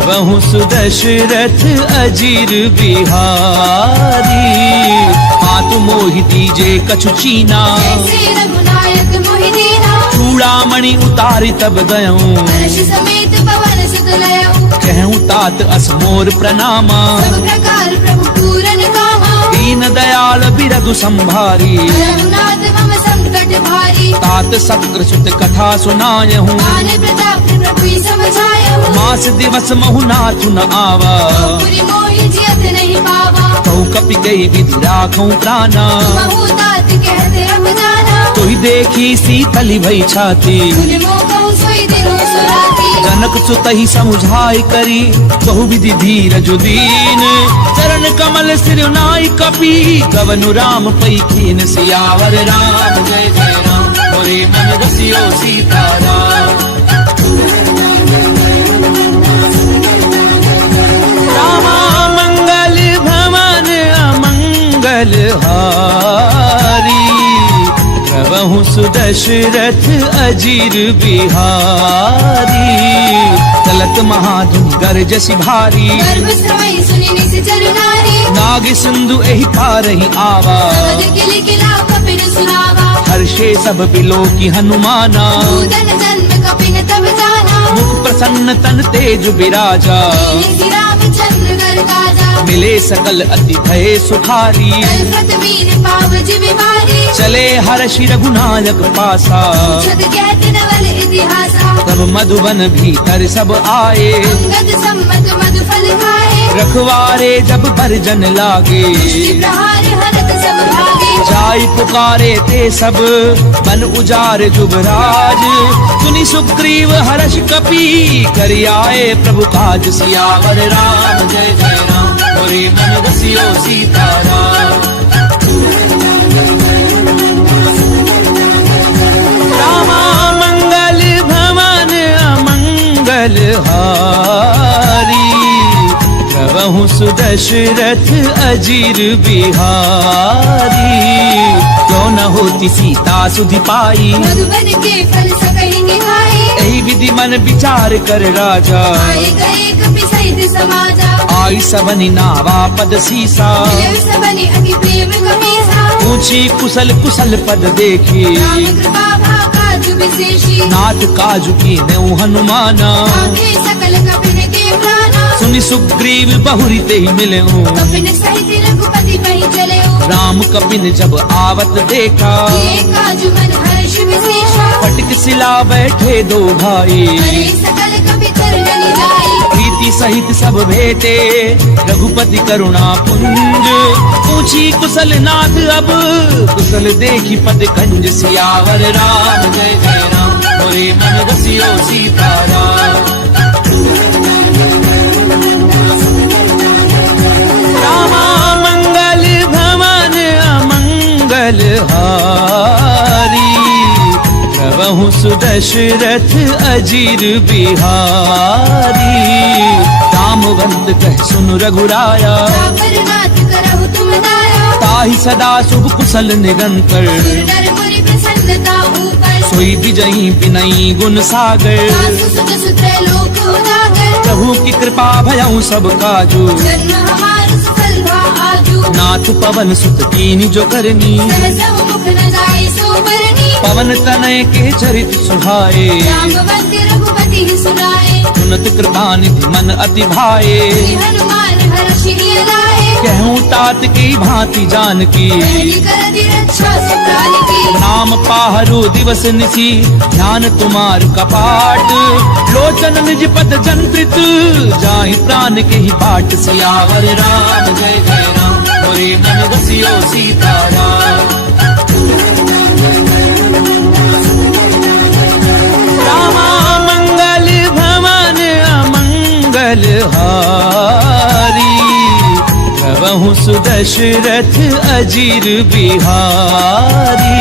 प्रभु सुदशरथ अजीर बिहारी। मातु मोहि दीजे कछु चीना। जैसे रघुनायक मोहि दीना, चूड़ामणि उतारी तब गयऊं। हर्ष समेत पवन सुत लयऊ। कहूँ तात असमोर प्रणामा। सब प्रकार प्रभु पूरन कामा, दीन दयाल बिरधु संभारी। रघुनाथ मम संकट भारी। तात सत्र सुत कथा सुनायहूँ। आने प्रताप प्रभु समझायऊ। मास दिवस महु नाथु न आवा। पुरि मोहि जियत नहीं पावा, कहूँ कपि कई विधि राखूं प्राणा। महु तात कहते अब जाना। तोहि देखी सीतली भई छाती। पुनि मोह कहु सोई दिनो सुराती। जनक सुतहि समुझाई करी बहु विधि धीरज दीन। चरण कमल सिर नाई कपि गवनु राम पई कीन। सियावर राम जय जय राम, मोरे मन बसियो सीताराम। रामा मंगल भवन अमंगल हारी। प्रभु सुदशरथ अजीर बिहारी। चलत महाधुन गरजसि भारी। गर्भ समय सुनि निश्चर नारी। नाग सिंधु एहि पारहि आवा। समझ किलि किला कपिन सुनावा। हर्षे सब बिलो की हनुमाना। पूदन जन्म कपिन तब जाना। मुख प्रसन्न तन तेज बिराजा। श्री रामचंद्र कर काजा। मिले सकल अति भय सुखारी। कलकत मीन पाव जिमि मारी। चले हर्षि रघुनायक पासा। छद कहत नवल इतिहासा। तब मधुबन भीतर सब आए। अंगद सम्मत मधु फल खाए। रखवारे जब बरजन लागे। मुष्टि प्रहार हरत सब भागे। जाई पुकारे ते सब बन उजार जुबराज। सुनि सुग्रीव हर्ष कपि करि आए प्रभु काज। सियावर राम जय जय राम, मोरे मन बसियो सीताराम। रामा मंगल भवन अमंगल हारी। प्रभु सुदशरथ अजीर बिहारी। क्यों न होती सीता सुधि पाई। मधुबन के फल सकहि खाए। यही विधि मन विचार कर राजा। आए गए कपि सहित समाजा। आई सबनि नावा पद सीसा। मिलव सबनि अति प्रेम कपीसा। ऊंची कुशल कुशल पद देखी। राम कृपा भा काजु विशेषी। नाथ काजु की नेउ हनुमाना। आगे सकल कपिन के प्राणा। सुनि सुग्रीव बहुरी ते ही मिले कपिन सहित रघुपति पहि चलेऊ। राम कपिन जब आवत देखा, किए काजु मन हर्ष विशेषा। फटक सिला बैठे दो भाई, करे सकल कपि चरणनि जाई। प्रीति सहित सब भेटे रघुपति करुणा पुंज। पूछी कुशल नाथ अब, कुशल देखी पद कंज। सियावर राम जय जय राम, मोरे मन रसियो सीताराम। रामा मंगल भवन अमंगल हारी, प्रभु सुदशरथ अजीर बिहारी। रामवंत कह सुन रघुराया, रापर नाथ करहु तुम दाया। ताहि सदा शुभ कुशल निरंतर, सुरनर मुनि प्रसन्नता ऊपर। सोई विजयी विनयी गुण सागर। सासु सुत सुत्र लोक उजागर। प्रभु की कृपा भयउ सब काजू, जन्म हमार सफल भा आजू। नाथ पवन सुत कीनी जो करनी, सहस मुख न जाय सोबरनी। पवन तनय के चरित सुहाए। रामवंत रघुपति सुनाए, सुनत कृपा निधि मन अति भाए। श्री हनुमान हर्षि लाए। कहूँ तात की भांति जानकी, पहली कर दी रक्षा सुकाल की। नाम पाहरो दिवस निसी, ध्यान तुम्हार कपाट। लोचन निज पद जंत्रित, जाहि प्राण के ही बाट। सियावर राम जय जय राम, मोरे मन रसियो सीताराम। रामा मंगल भवन अमंगल हारी, प्रभु सुदशरथ अजीर बिहारी।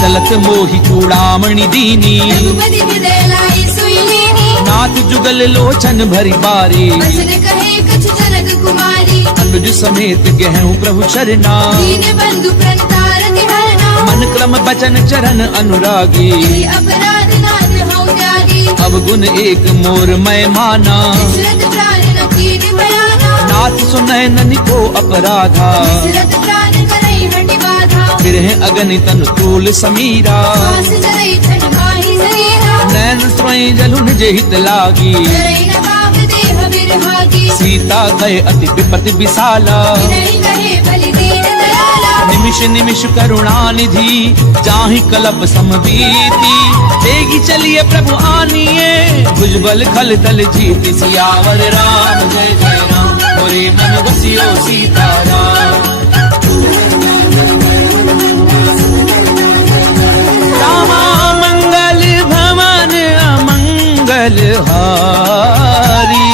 चलत मोहि चूड़ामणि दीनी, रघुपति हृदय लाई सोई लेनी। नाथ जुगल लोचन भरी बारी। बचन कहे कछु जनक कुमारी। अनुज समेत गहूँ प्रभु चरना, दीन बंधु प्रणतारति हरना। मन क्रम बचन चरण अनुरागी। यही अपराध नाथ हौ त्यागी। अब गुण एक मोर मैं माना, दशरथ प्राण न कीन भयाना। नाथ सुनय ननि को अपराधा। दशरथ प्राण करई हटि बाधा। फिरह अगनि तन तूल समीरा, पास चरई छन माही शरीरा। नैन स्वयं जलु निज हित लागी। करई न पाप देह बिरहागी। सीता गए अति विपति विशाला, विनय कहे बलि दीन दयाला। निमिष निमिष करुणा निधि, जाहि कलप समबीति। तेगी चलिए प्रभु आनिए, भुजबल खल दल जीति। सियावर राम जय जय राम, मोरे मन बसियो सीताराम। रामा मंगल भवन अमंगल हारी,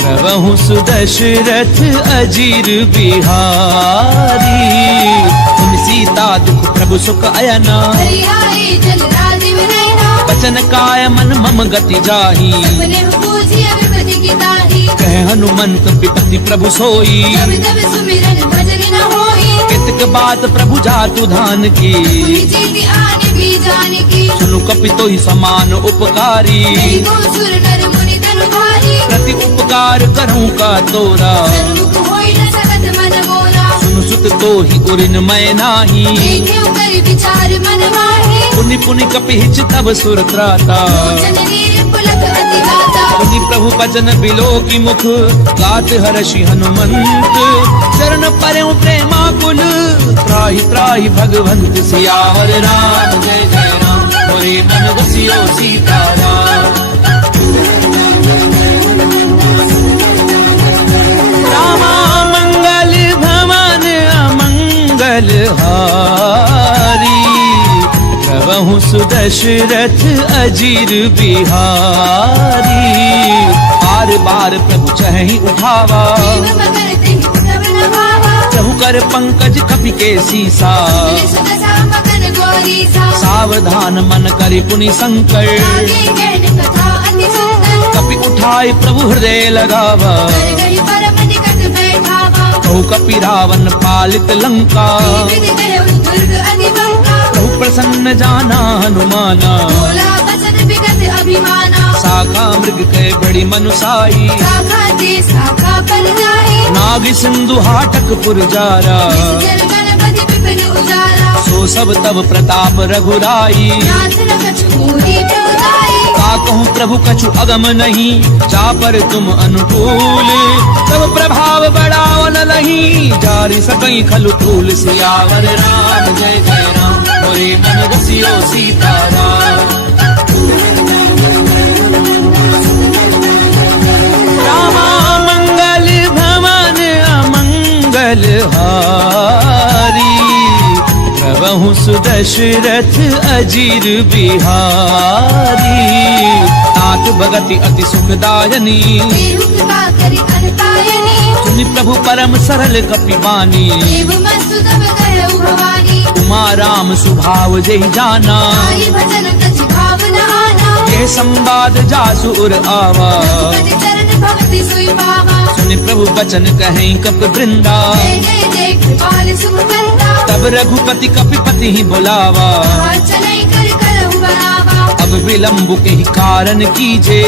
प्रभु सुदशरथ अजीर बिहारी। तुम सीता दुख प्रभु सुख अयना, हरि आए जल राजीव नयना। बचन काय मन मम गति जाही। सपने पूजिय विपति की ताही। कह हनुमंत विपति प्रभु सोई, तब तब सुमिरन भजन न होई। कितक बात प्रभु जातु धान की। तुहि चीति आने भी जाने की। सुनु कपितो ही समान उपकारी, कई गो सुर नर मुनि तनु भारी। प्रति उपकार करूं का तोरा। सन्मुख होई न सकत मन मोरा। सुनु सुत तो ही उरिन मैं नाही, देखे कर विचार मन माही। पुनि पुनि कपिहिच तब सुर त्राता। लोचन नीर पुलक अति गाता। पुनि प्रभु बचन बिलो की मुख, गात हर्षि हनुमंत। चरण परउ प्रेमाकुल, त्राहि त्राहि भगवंत। सियावर राम जय जय राम, मोरे मन रसियो सीताराम। रामा मंगल भवन अमंगल हारी, प्रभु सुदशरथ अजीर बिहारी। बार बार प्रभु चहि उठावा, प्रेम मगर तेहि उठब न भावा। प्रभु कर पंकज कपि के सीसा। सुदशा मगन गौरीसा। सावधान मन करि पुनि संकर, आगे कहन कथा अति सुंदर। कपि उठाय प्रभु हृदय लगावा। कर गई परम निकट बैठावा। कहु कपि रावण पालित लंका, विधि कहु दुर्ग अति बंका। कहु प्रसन्न जाना हनुमाना। बोला बचन विगत अभिमाना। शाखा मृग के बड़ी मनुसाई, शाखा ते शाखा पर जाए। नाग सिंधु हाटक पुरजारा। जल गणपति विपिन उजारा। सो सब तब प्रताप रघुराई, नाथ न कछु मोहि प्रभुताई। का कहूँ प्रभु कछु अगम नहीं, जा पर तुम अनुकूल। तब प्रभाव बढ़ावन नहीं, जारी सकई खलु तूल। सियावर राम जय जय राम, मोरे मन रसियो सीताराम। रामा मंगल भवन अमंगल हारी, प्रभु सुदशरथ अजीर बिहारी। नाथ भगति अति सुखदायनी, देहु कृपा करि अनपायनी। सुनि प्रभु परम सरल कपिबानी, देव मस्तु तब कहु भवानी। उमा राम सुभाव जहि जाना, आई भजन कछि भावना आना। ये संवाद जासुर आवा, रघुपति चरण भगति सोई पावा। सुनि प्रभु बचन कहें कप वृंदा, जय जय जय कृपाल शुभ करता। तब रघुपति कपिपति ही बुलावा। चलै कर करहु बनावा। अब विलम्ब के ही कारण कीजे,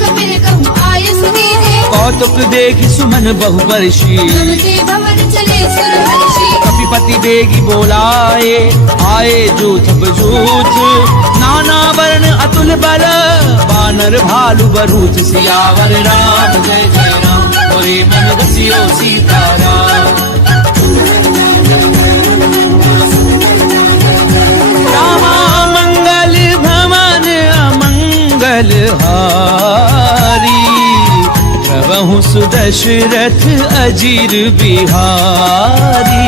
कपिल कहु आय सुनीजे। कौतुक देखि सुमन बहुवर्षी, प्रभु के भवन चले सुर हर्षि। कपिपति बेगी बोलाए, आए जूथ बजूथ। नाना वर्ण अतुल बल, बानर भालु बरूथ। सियावर राम जय जय राम, मोरे मन रसियो सीताराम। रामा मंगल भवन अमंगल हारी, प्रभु सुदशरथ अजीर बिहारी।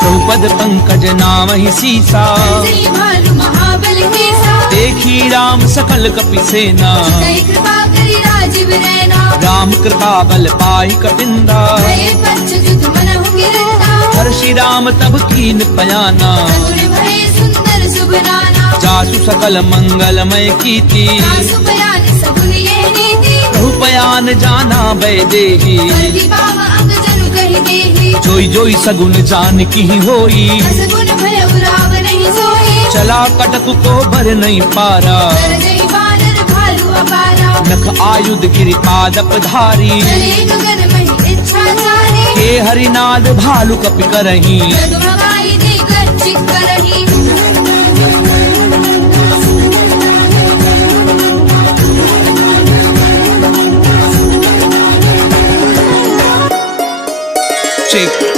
द्रौपद पंकज नाम ही सीसा, जय भालु महाबल केसा। देखी राम सकल कपि सेना, जय कृपा करि राजीव रैना। राम कृपा बल पाई कपिंदा, भय पंच जुग मनहु गिरता। हर्षि राम तब कीन पयाना, सगुन भय सुंदर शुभ नाना। जासु सकल मंगलमय कीर्ति, सासु बयान सगुन ये नीति। रूपयान जाना वैदेही, हरि बाम अंग जनु कहि देहि। जोई जोई सगुन जान की होई, सगुन भय उराव नहीं सोई। चला कटक को भर नहीं पारा, कर जय बानर भालु अपारा। नख आयुध गिरि पादप धारी, चले गगन महि इच्छा सारी। हे हरिनाद भालु कपि करही, जगमगाई दे गर्जित करही।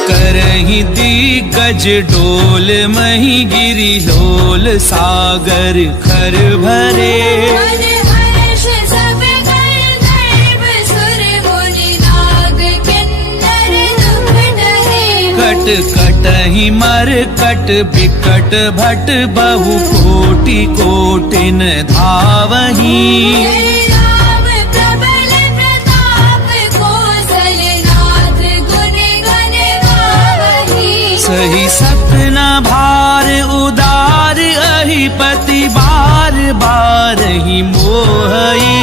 करही दिग्गज डोल, मही गिरि लोल सागर खर भरे। मन हर्ष सब कर गर्भ, सुर मुनि नाग किन्नर दुख डरे। कट कटहि मर कट बिकट भट, बहु कोटि कोटिन धावही। जय राम प्रबल प्रताप, कौशलनाथ गुण गण गावही। सही सपना भार उदार, अहिपति बार बार ही मोहई।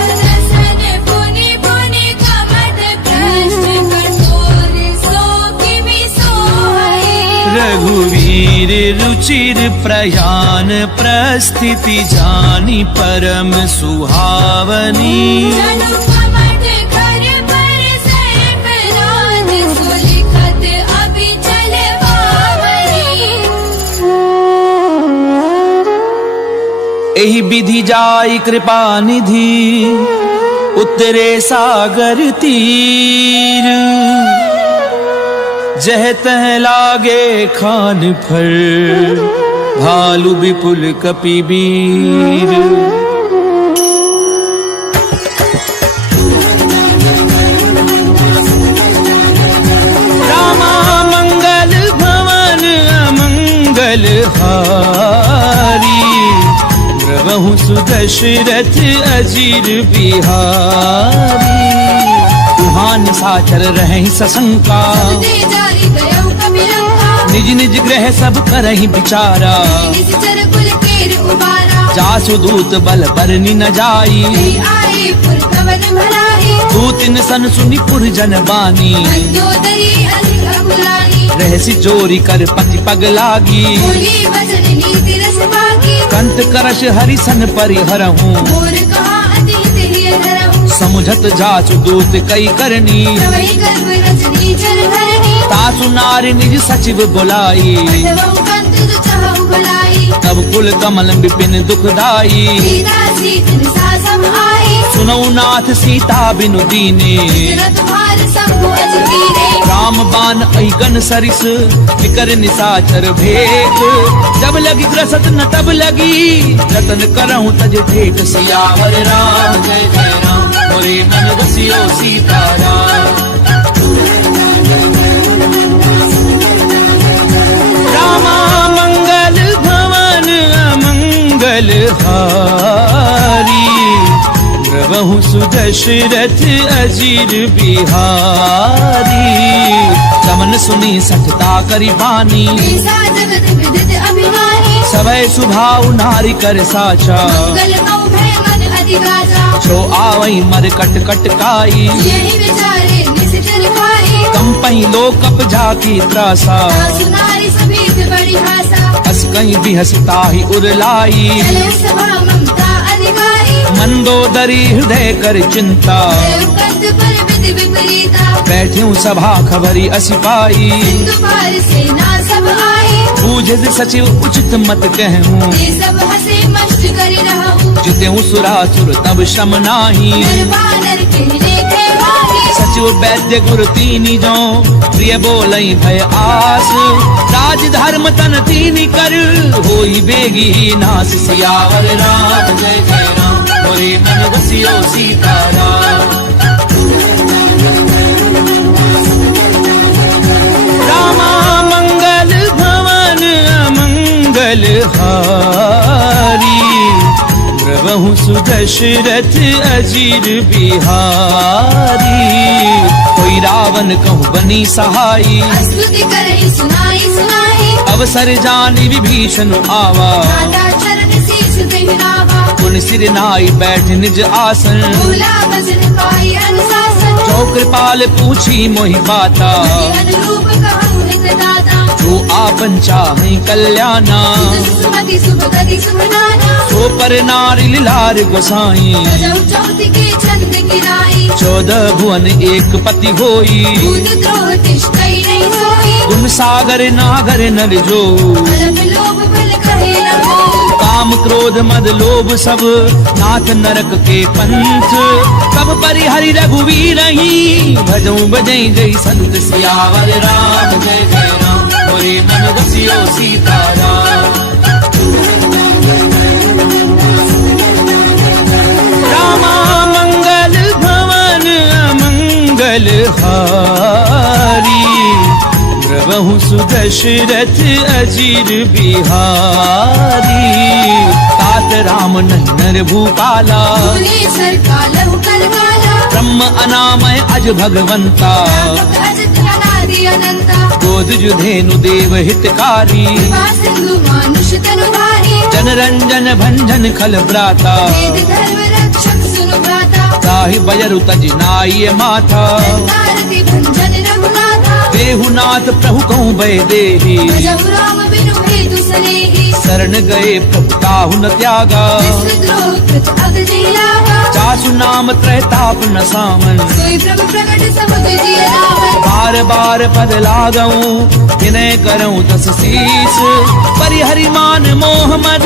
रसन पुनि पुनि कमठ, प्रश्न कठोर सो किमि सोहई। रघुवीर रुचिर प्रयान, प्रस्थिति जानी परम सुहावनी। जनु कमठ कर पर सर्प राज, सुलिखत अभिचल पावनी। एहि विधि जाई कृपा निधि, उतरे सागर तीर। जह तह लागे खान फर, भालु विपुल कपिबीर। रामा मंगल भवन अमंगल हारी, प्रभु सुदशरथ अजीर बिहारी। तुहान साचर रहे सशंका, दे जारी गयौ कपिलंका। निज निज ग्रह सब करहि विचारा। निश्चर कुल केर उबारा। जासु दूत बल बरनि न जाई, जय आए पुर भवन भलाई। दूतिन सन सुनि पुर जन बानी। मंदोदरी अधिक अकुलानी। रहसि चोरी कर पति पग लागी। बोली वचन नीति रस बाकी। कंत करश हरि सन परिहरहूँ। मोर कहा अति हित धरहूँ। समुझत जासु दूत कई करनी। प्रवहि गर्भ रजनी चर धरनी। तासु नारी निज सचिव बुलाई। अतवहु कंत जो चाहु भलाई। तब कुल कमल विपिन दुखदाई। सीता सीत निसा सम आई। सुनौ नाथ सीता बिनु दीने। न तुम्हार शंभु अज कीने। राम बान अहिगन सरिस निकर निसाचर भेक। जब लगी ग्रसत न तब लगी रतन करहूं तज टेक। सियावर राम जय जय राम मोरे मन बसियो सीताराम। रामा मंगल भवन अमंगल हारी। प्रभु सुदशरथ अजीर बिहारी। चमन सुनी सठता करी बानी। ऐसा जगत विदित अभिमानी। सभय सुभाव नारी कर साचा। मंगल मौ भय मन अधिगाचा। जो आवई मर कट कट काई। यही विचारे निशिचर खाई। कंपई लो कप जाकी त्रासा। सुनारी समीत बड़ी भाषा। हस कहीं भी हंसता ही उरलाई। चले सभा ममता अधिकारी। मंदोदरी हृदय कर चिंता। कंत पर विधि विपरीता। बैठ्यूं सभा खबरी असिपाई। सिंधु पार सेना सब आई। बूझद सचिव उचित मत कहूँ। ये सब हंसे मस्त कर रहूं। जितेऊ सुरासुर तब श्रम नाही। निर्वाणर कहने के वाणी। सचिव वैद्य गुरु तीनी जो प्रिय बोलई भय आस। राज धर्म तन तीनी कर होई बेगी नास। सियावर राम जय जय राम मोरे मन बसियो सीताराम। रामा मंगल भवन अमंगल हारी। प्रभु सुदशरथ अजीर बिहारी। कोई रावण कहूँ बनी सहाई। स्तुति करहि सुनाई सुनाई। अवसर जानी विभीषण आवा। दाता चरण शीश देहरावा। पुन सिर नाई बैठ निज आसन। भूला वचन पाई अनुशासन। जो कृपाल पूछी मोहि बाता। अनुरूप कहूँ हित दाता। जो आपन चाहि कल्याणा। सुमति शुभ गति शुभ नाना। सो पर नारी लार गोसाई। सजौ चौथ के छंद किराई। 14 भुवन एक पति होई। दूध द्रोह तिष्ठई नहीं सोई। गुण सागर नागर नर जो। अलग लोभ बल कहे न हो। काम क्रोध मद लोभ सब नाथ नरक के पंथ। सब परिहरि रघुवीर ही भजऊं बजई जय संत। सियावर राम जय जय राम मोरे मन बसियो सीताराम। रामा मंगल भवन अमंगल हारी। प्रभु सुदशरथ अजीर बिहारी। तात राम नन्नर भूपाला। भुवनेश्वर कालहु कलकाला। ब्रह्म अनामय अज भगवंता। व्यापक अजित अनादि अनंता। क्रोध जुधेनु देव हितकारी। कृपा सिंधु मानुष तनुधारी। जनरंजन भंजन खल भ्राता। वेद धर्म रक्षक सुनु भ्राता। ताहि बयरु तज नाई माथा। तारति भंजन रघुनाथा। देहुनाथ प्रभु कहूँ भय देहि। भजहु राम बिनु हेतु सनेहि। शरण गए प्रभु ताहु न त्यागा। विश्वद्रोह कृत अगति लागा। चासु नाम त्रैताप न सामन। सोई प्रभु प्रकट समुद्र दिय रावण। बार बार पद लागऊं विनय करऊं दस शीस। परिहरि मान मोह मद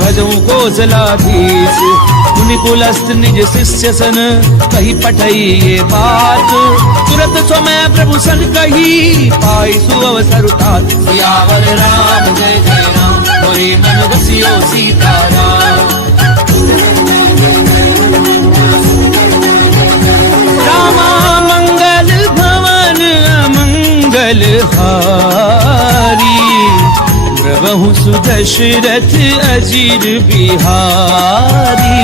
भजऊं कौशलाधीश। मुनि कुलस्थ निज शिष्य सन कही पठई ये बात। तुरत स्वमय प्रभु सन कही पाई सुअवसर तात। सियावर राम जय जय राम मोरे मन बसियो सीताराम। रामा मंगल भवन अमंगल हारी। प्रभु सुदशरथ अजीर बिहारी।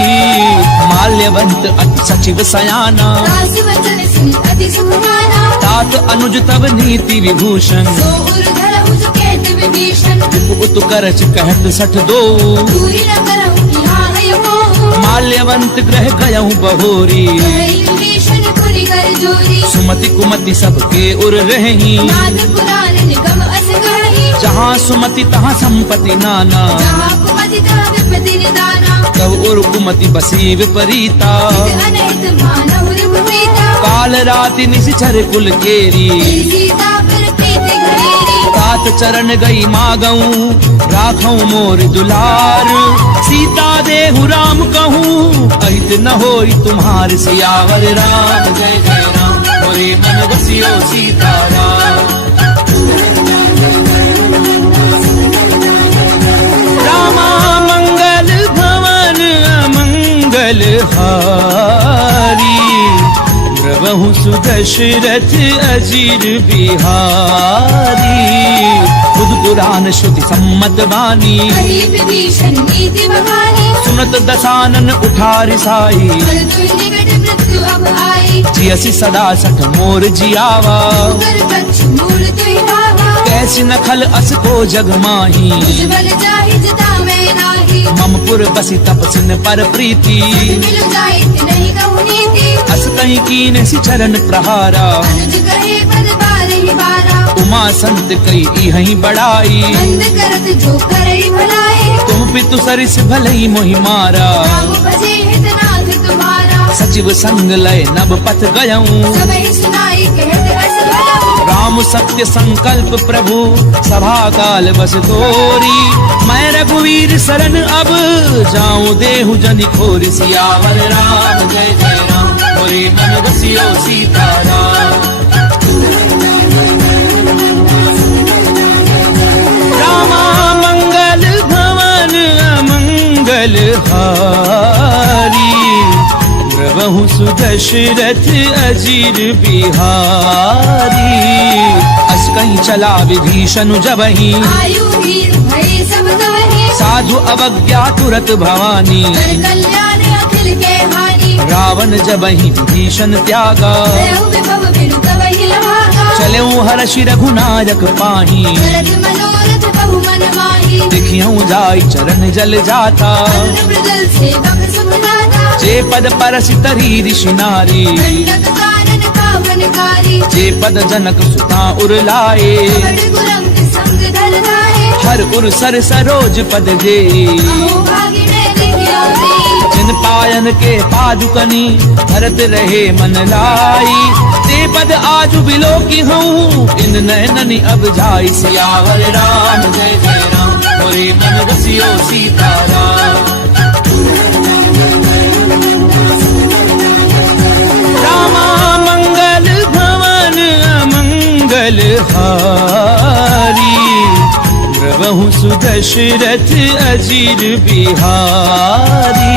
माल्यवंत अति सचिव सयाना। दास वचन सुनि अति सुखमाना। तात अनुज तब नीति विभूषण। सो उर धरहु जो कहत विभीषण। उत करच कहत सठ दो। दूरी न करहु यहाँ है मोह। माल्यवंत ग्रह गयहु बहोरी। कहई विभीषण पुरि कर जोरी। सुमति कुमति सबके उर रही। नाद पुराण निगम अस गढ़ी। जहाँ सुमति तहाँ संपत्ति नाना। जहाँ कुमति तहाँ विपत्ति निदाना। तब उर कुमति बसी विपरीता। अनहित मानव रिपुप्रीता। काल राति निशिचर कुल केरी। सीता पर प्रीति घनेरी। तात तात चरण गई मागऊं, राखऊं मोर दुलार। सीता देहु राम कहूँ, अहित न होई तुम्हार। सियावर राम जय जय राम, मोरे मन बसियो सीताराम। रामा मंगल भवन अमंगल हारी, प्रभु सुदशरथ अजीर बिहारी। बुध पुराण श्रुति सम्मत वाणी, कही विभीषण नीति बखानी। सुनत दसानन उठार साई, पर तुम निकट मृत्यु अब आई। जियसि सदा सठ मोर जियावा, कर पक्ष मूल तुहि भावा। कैसी नखल अस को जग माही। तुझ बल जाहि जता मैं नाही। ममपुर बसी तपसिन पर प्रीति, मिल जाहि नहीं कहु नीति। अस कहीं कीन सि चरण प्रहारा। अनुज कहे पद बारहि बारा। उमा संत कई इहि बड़ाई, बंद करत जो करई भलाई। तुम पितु सरिस भलई मोहि मारा। राम भजे हितनाथ तुम्हारा। सचिव संग लय नभ पथ गयऊं, सबहि सुनाई कहत अस भयऊ। राम सत्य संकल्प प्रभु, सभा काल बस तोरी। मैं रघुवीर शरण अब, जाऊं देहु जनि खोरि। सियावर राम जय जय राम, मोरे मन बसियो सीताराम। रामा मंगल भवन अमंगल हारी, प्रभु सुदशरथ अजीर बिहारी। अस कहीं चला विभीषण जबहि, आयु वीर भय सब तवहि। साधु अवज्ञा तुरत भवानी। कर कल्याण अखिल के हानि। रावण जबहि विभीषण त्यागा, भयउ विभव बिनु तवहि लभागा। चलऊं हर्षि रघुनायक पाही। भरत मनोरथ बहु मन माही। देखियऊं जाई चरण जल जाता, अन्न मृदल सेवक सुख दाता। जे पद परसि तरी ऋषि नारी। दंडक कानन पावनकारी। जे पद जनक सुता उरलाए, बड़ गुरंग संग धर धाये। हर उर सर सरोज पद जे। अहो भागी मेरी गिरौती। जिन पायन के पादुकनी, भरत रहे मन लाई। ते पद आजु बिलोकी हूँ, इन नैननि अब जाई। सियावर राम जय जय राम, मोरे मन बसियो सीताराम। रामा मंगल भवन अमंगल हारी, प्रभु सुदशरथ अजीर बिहारी।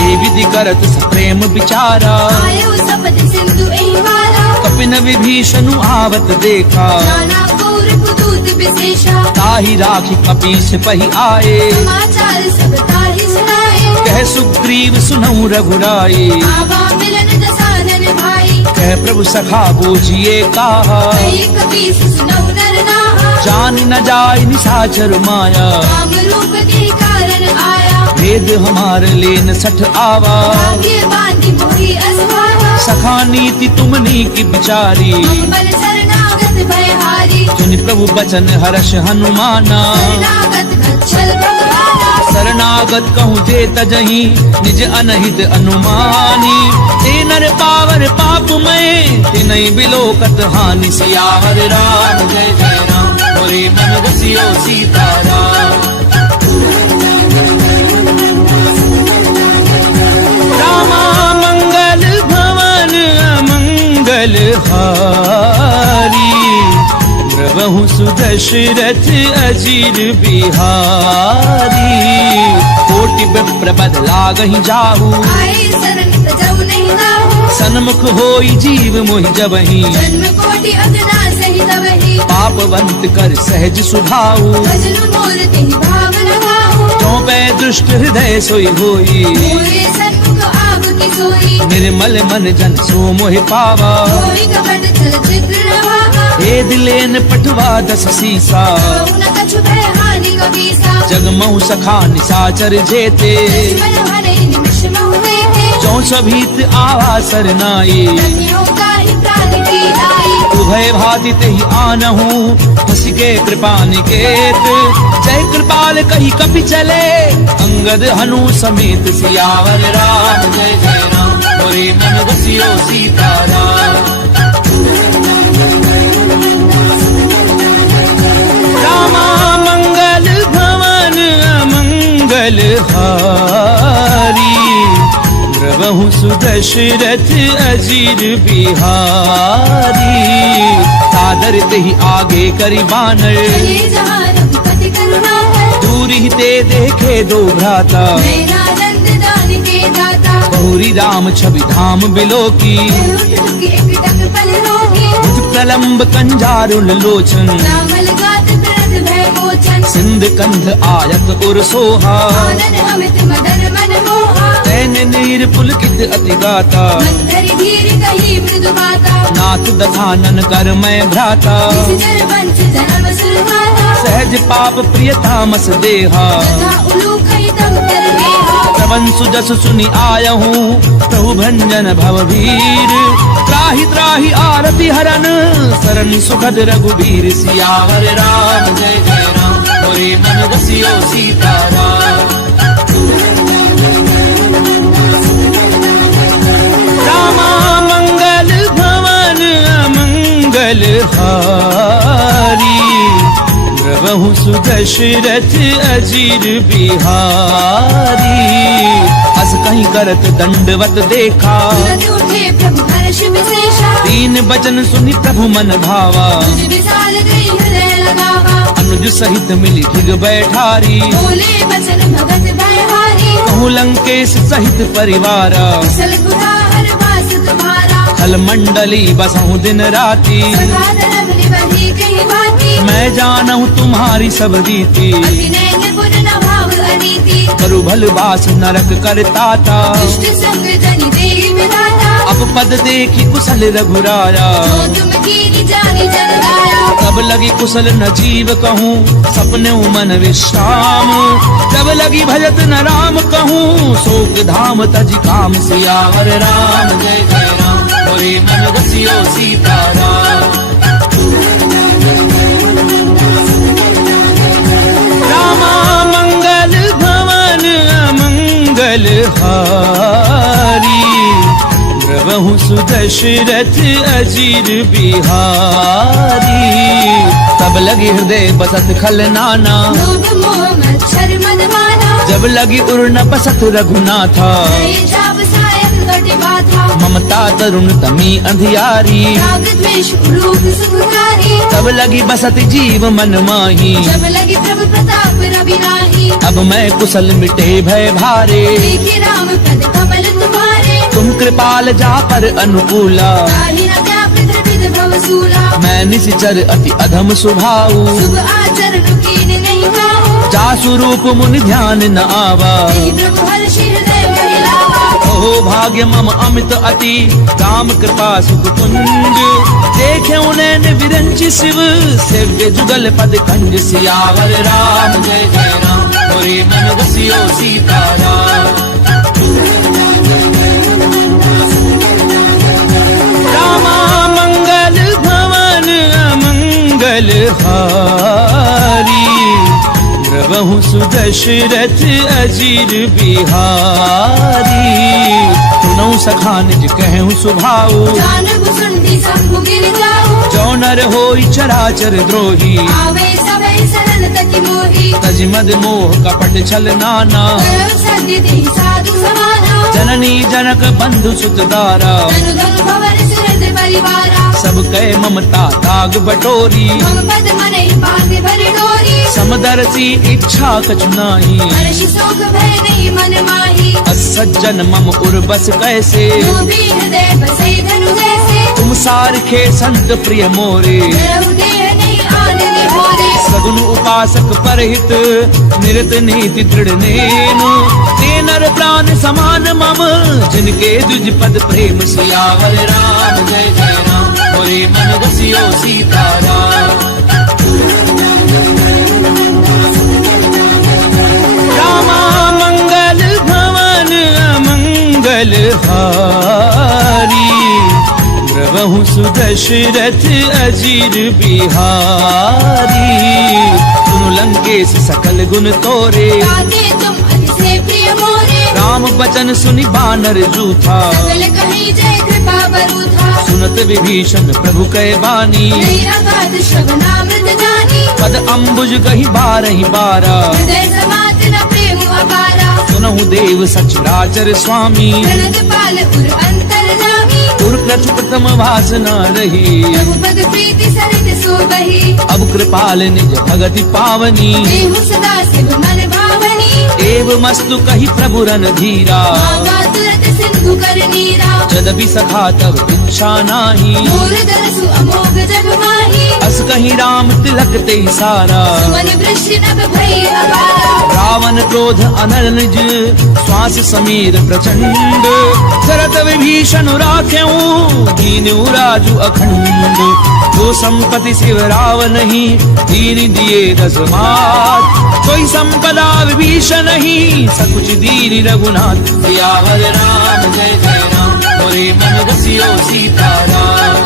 ए विधि करत सप्रेम विचारा, आयु सपथ सिंधु एहि वाला। कपिन विभीषण आवत देखा। नाना कौरव दूत विशेषा। ताहि राखी कपीस पहि आए, समाचार सब ताहि सुनाए। कह सुग्रीव सुनऊ रघुराई। आवा मिलन दसानन भाई। कह प्रभु सखा बूझिए काहा, कही कपीस सुनऊ नर नाहा। जान न जाय निशाचर माया। राम रूप के कारण आया। भेद हमार लेन सठ आवा। भाग्य बांधी मोहि असभावा। सखा नीति तुमनी की बिचारी। अम्बर शरणागत भयहारी। सुनि प्रभु बचन हर्ष हनुमाना। शरणागत वत्सल भगवाना। शरणागत कहूँ जे तजहि, निज अनहित अनुमानी। ते नर पावर पाप में, तिनहि बिलोकत हानि। सियावर राम जय जय राम, मोरे मन बसियो सीताराम। रामा मंगल भवन अमंगल हारी, प्रभु सुदशरथ अजीर बिहारी। कोटि विप्र बद लागहि जाहू, आए शरण तजौ नहीं नाहु। सन्मुख होई जीव मोहि जबहि। जन्म कोटि अगना सहि तवहि। पापवंत कर सहज सुभाऊ, भजन मोर तिहि भाव लगाहु। चौपै दुष्ट हृदय सोई होई। मोरे सन्मुख आव की सोई। निर्मल मन जन सो मोहि पावा। होई कपट छल चित्र नभावा। भेद लेन पठवा दस सीसा, न कछु भय हानि कपीसा। जगमहु सखा निशाचर जेते। दुश्मन हरे निमिष महु देते। जो सभीत आवा सरनाई, धन्यो काहि प्राण की लाई। उभय भाति तेहि आनहु, हंसी के कृपा निकेत। जय कृपाल कही कपि चले, अंगद हनु समेत। सियावर राम जय जय राम, मोरे मन बसियो सीताराम। रामा मंगल भवन अमंगल हारी, द्रवहु सुदशरथ अजीर बिहारी। सादर ही आगे करी बानर, चले जहाँ रघुपति करुणाकर, दूर ही ते देखे दो भ्राता, नयनानंद दान के दाता। बहुरी राम छवि धाम बिलो की, उठ रुक एक टक पल रोके, भुज प्रलम्ब कंजारुल लोचन, श्यामल गात प्रद भय मोचन। सिंध कंध आयत उर सोहा, आनन अमित मदन मन मोहा, नैन नीर पुलकित अति गाता, मंदरि धीर कही मृदु माता। नाथ दधानन कर मैं भ्राता, निज वंश जन्म सुरहारा, सहज पाप प्रियतामस देहा। तथा उलूक ही तम कर देहा। श्रवण सुजस सुनि आयहूँ, प्रभु भंजन भवभीर। त्राहि त्राहि आरति हरन, शरण सुखद रघुबीर। सियावर राम जय जय राम, मोरे मन बसियो सीताराम। रामा मंगल भवन अमंगल हारी, द्रवहु सुदशरथ अजीर बिहारी। अस कहीं करत दंडवत देखा, तुरंत उठे प्रभु हर्ष विशेषा, दीन बचन सुनि प्रभु मन भावा। तुझ विशाल गई हृदय लगावा, अनुज सहित मिली ठिग बैठारी। बोले बचन भगत भयहारी, कहूँ लंकेश सहित परिवारा। कुशल कुठार वास तुम्हारा, खल मंडली बसहु दिन राती। सदा धर्म निवही कही भांति, मैं जानहु तुम्हारी सब रीति। अति नैन गुण न भाव अनीति, करु भल बास नरक करताता। दुष्ट संग जनि देहि विधाता। अब पद देखी कुशल रघुराया, जो तुम कीनी जानी जन गाया। तब लगी कुशल न जीव कहूँ, सपने मन विश्राम। जब लगी भजत न राम कहूँ, शोक धाम तज काम। सियावर राम जय जय राम, मोरे मन बसियो सीताराम। रामा मंगल भवन अमंगल हारी, द्रवहु सुदशरथ अजीर बिहारी। तब लगी हृदय बसत खल नाना, लोभ मोह मच्छर मद माना। जब लगी उर न बसत रघुनाथा। हरे जाप सायक कटे बाधा, ममता तरुण तमी अंधियारी। राग द्वेष उलूक सुखकारी। तब लगी बसत जीव मन माही, जब लगी प्रभु प्रताप रवि नाही। अब मैं कुशल मिटे भय भारे। देखे राम पद कमल तुम्हारे, तुम कृपाल जा पर अनुकूला। ताहि न व्यापृत हृदय भवसूला। मैं निशिचर अति अधम सुभाऊ, शुभ आचरण कीन नहीं खाओ। जासु रूप मुनि ध्यान न आवा। नहीं प्रभु हर्षि हृदय महिलावा। ओ भाग्य मम अमित अति, राम कृपा सुख कुंज। देखे उनैन विरंचि शिव, सेव्य जुगल पद कंज। सियावर राम जय जय राम, मोरे मन बसियो सीताराम। रामा मंगल भवन अमंगल हारी, द्रवहु सुदशरथ अजीर बिहारी। सुनऊ सखा निज कहूँ सुभाऊ, जानब सुनती शंभु गिर जाओ। जो नर होई चराचर द्रोही। आवे सबे सरल तति मोही, तज मद मोह कपट छल नाना। करव सद्य देहि साधु समाना। जननी जनक बंधु सुत दारा, धनु धनु भवन सुरत परिवारा। सब कह ममता दाग बटोरी। मम पद मनै भाग्य भर डोरी, समदर्शी इच्छा कछु नाही। हर्ष शोक भय नहीं मन माही। असज्जन मम उर्बस कैसे, लोभी हृदय बसै धनु जैसे। तुम सारखे संत प्रिय मोरे। धरहु देह नहीं आन निभोरे, सगुन उपासक परहित, निरत नीति दृढ़ नेनु। ते नर प्राण समान मम, जिनके दुज पद प्रेम। सियावर राम जय जय राम, मोरे मन बसियो सीताराम। रामा मंगल भवन अमंगल हारी, द्रवहु सुदशरथ अजीर बिहारी। सुनु लंकेश सकल गुण तोरे, ताके तुम अति से प्रिय मोरे। राम बचन वदन सुनि बानर जूथा। सकल कहीं जय कृपा बरूथा। सुनत विभीषण प्रभु कहे बानी, नहीं अगाध श्रवणामृत जानी। पद अम्बुज कही बारहि बारा, हृदय समात न प्रेम अपारा। सुनहु देव सचराचर स्वामी, प्रणत पाल उर अंतर जामी। उर प्रथु प्रथम वासना रही, प्रभु पद प्रीति सरित सोबही। अब कृपाल निज भगति पावनी, देहु सदा शिव मन भावनी। एव मस्तु कही प्रभु रन धीरा, मांगा तुरत सिंधु कर नीरा। जदपि सखा तब इच्छा नाही, मोर दरसु अमोघ जग माही। अस कहीं राम तिलक ते सारा, मन वृष्टि नभ भई अपारा। रावण क्रोध अनल निज, श्वास समीर प्रचंड। शरत विभीषण राख्यऊ, दीनु राजु अखंड। जो संपत्ति शिव रावण ही, दीन दिए दस मात। कोई संपदा विभीषण ही, सकुच दीन रघुनाथ। सियावर राम जय जय राम, मोरे मन रसियो सीताराम।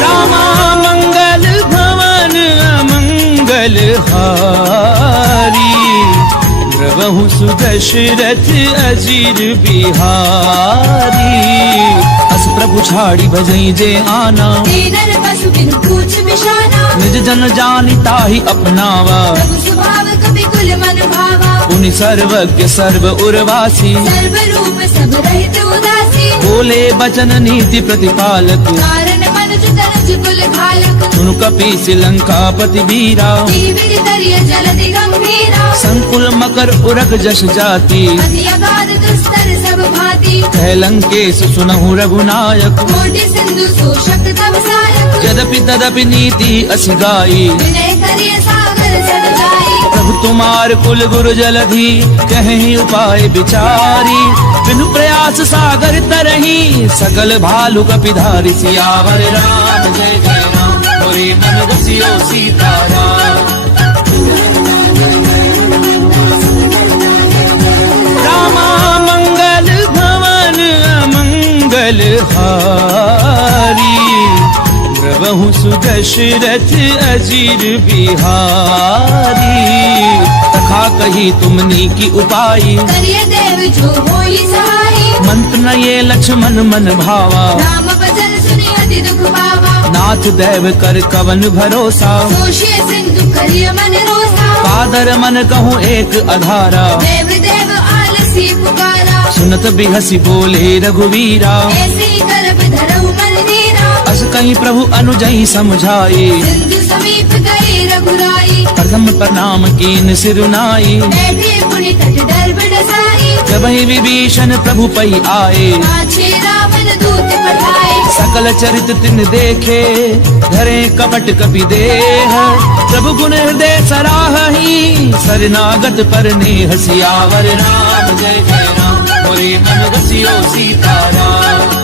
रामा मंगल भवन अमंगल हारी, द्रवहु सुदशरथ अजीर बिहारी। अस प्रभु छाड़ी भजई जे आना, दीनर पशु बिनु पूछ बिशाना। निज जन जानि ताहि अपनावा। प्रभु स्वभाव कपि कुल मन भावा। पुनि सर्वज्ञ सर्व उर्वासी, सर्व रूप सब रहित उदासी। बोले बचन नीति प्रतिपालक। कारण मन तरज कुल घालक। सुनु कपीस लंकापति वीरा, जीवित दरिय जलधि गंभीरा। संकुल मकर उरग जस जाति, अति अगाध दुस्तर सब भांति। कह लंकेश सुनहु रघुनायक। कोटि सिंधु शोषक तव सायक। यद्यपि तदपि नीति असि गाई, विनय करिय सागर सद जाई। प्रभु तुम्हार कुल गुरु जलधि, कहीं उपाय विचारी। बिनु प्रयास सागर तरही, सकल भालु कपिधारी। सियावर राम जय जय राम, मोरे मन रसियो सीताराम। रामा मंगल भवन अमंगल हारी, द्रवहु सुदशरथ अजीर बिहारी। तथा कही तुमनी की उपाई, करिय देव जो होई सहाई। मंत्र न ये लक्ष्मण मन भावा। राम भजन सुनि अति दुख पावा। नाथ दैव कर कवन भरोसा, सोषिय सिंधु करिय मन रोसा। पादर मन कहूँ एक अधारा, देव देव आलसी पुकारा। सुनत बिहसी बोले रघुवीरा। ऐसे करब धरऊ मन नीरा। अस कहीं प्रभु अनुजई समझाए, सिंधु समीप गए रघुराई। प्रथम प्रणाम कीन सिरुनाई। बैठे पुनि तट डर बडसाई। जब ही विभीषण प्रभु पई आए, पाछे रावण दूत पठाए। सकल चरित तिन देखे, धरे कपट कपि देह। प्रभु गुण हृदय सराहहि, शरणागत पर नेह। सियावर राम जय जय राम, मोरे मन रसियो सीताराम।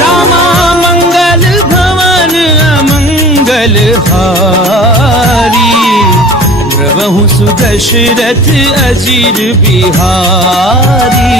रामा मंगल भवन अमंगल हारी, द्रवहु सुदशरथ अजीर बिहारी।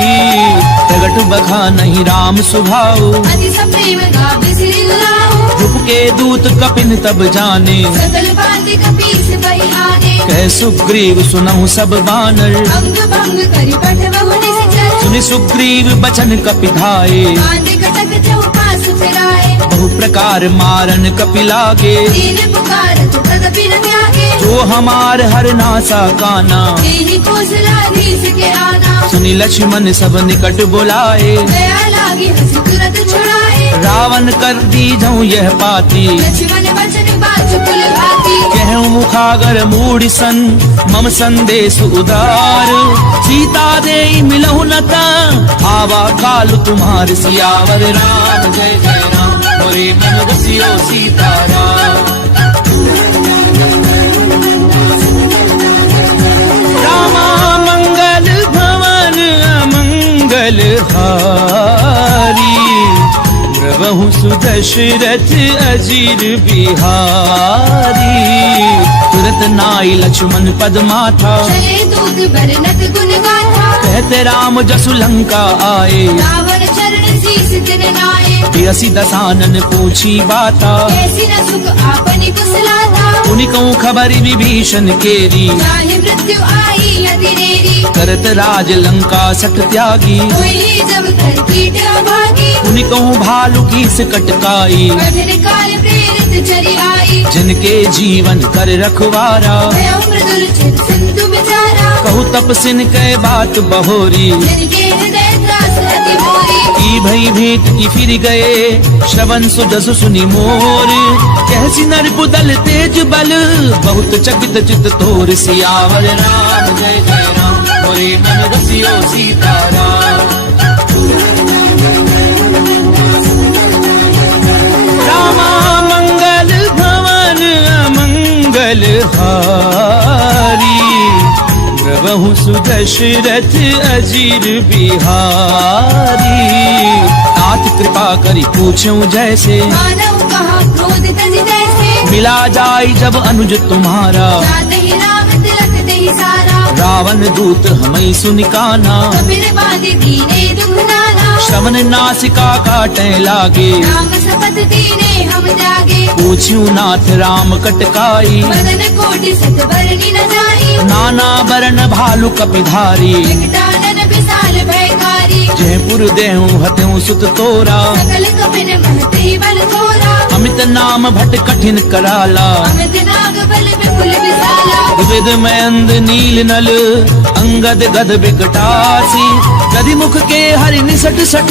प्रगट बखा नहीं राम सुभाऊ, अति सप्रेम गावे सिरि गुलाऊ। रूप के दूत कपिन तब जाने, सकल भांति कपीस बहि आने। कह सुग्रीव सुनहु सब बानर। अंग भंग करि पठवहु निश्चर। सुनि सुग्रीव बचन कपिधाए, बांधे कटक चौपास फिराए। बहु प्रकार मारन कपि लागे। दीन पुकारत तदपि न त्यागे। जो हमार हर नासा काना, तेहि कौशलाधीश के आना। सुनि लक्ष्मण सब निकट बुलाए। दया लागी हंसी तुरत छुड़ाए। रावण कर दीजऊँ यह पाती, लक्ष्मण बचन बाजु कुल भांति। कहूँ मुखागर मूढ़ सन, मम संदेश उदार। सीता दे मिलहु नता, आवा काल तुम्हार। सियावर राम जय जय राम, मोरे मन रसियो सीताराम। रामा मंगल भवन अमंगल हारी, द्रवहु सुदशरथ अजीर बिहारी। तुरत नाई लक्ष्मण पद माथा, चले दूत बरनत गुण गाथा। कहते राम जसु लंका आए। रावण चरण सी शीस दिन नाए। बियसी दसानन पूछी बाता, कैसी न सुख आपनी कुशलाता। उनि कहूँ खबरी विभीषण केरी, चाहे मृत्यु आई अतिरेरी। करत राज लंका सठ त्यागी, हुई जब कर कीट अभागी। उनि कहूँ भालू की कटकाई, कठिन काल प्रेरित चरी आई। जिनके जीवन कर रखवारा, भय मृदुल चित सिंधु बिचारा। कहू तपसिन कै बात बहोरी, जिनके हृदय त्रास अति मोरी। की भई भेंट की फिर गए, श्रवण सुजसु सुनि मोर। कैसी नर बुदल तेज बल, बहुत चकित चित तोर। सियावर राम जय जय राम, मोरे मन रसियो सीताराम। रामा मंगल भवन अमंगल हारी, प्रभु सुदशरथ अजीर बिहारी। नाथ कृपा करी पूछूं जैसे, मानव कहा क्रोध तज जैसे। मिला जाई जब अनुज तुम्हारा, जात ही राम तिलक दही सारा। रावण दूत हमें सुनिकाना, कबीर बांधे दीने दुख नाना। श्रवण नासिका काटे लागे, राम शपथ दीने हम जागे। पूछ्यूं नाथ राम कटकाई, मदन कोटि सत बरनी न जाई। नाना बरन भालु कपिधारी। विकटानन विशाल भयकारी। जयपुर देहूं हत्यूं सुत तोरा, सकल कपिन महते ही बल थोरा। अमित नाम भट कठिन कराला, अमित नाग बल विपुल विशाला। विविध मयंद नील नल, अंगद गद बिकटासी। गदि मुख के हरि निसट सठ,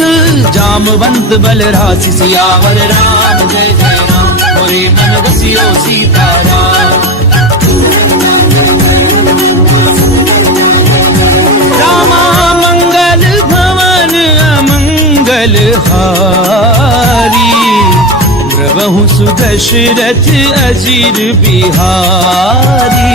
जामवंत बल राशि। सियावर राम जय जय राम, मोरे मन रसियो सीताराम। रामा मंगल भवन अमंगल हारी, प्रभु सुदशरथ अजीर बिहारी।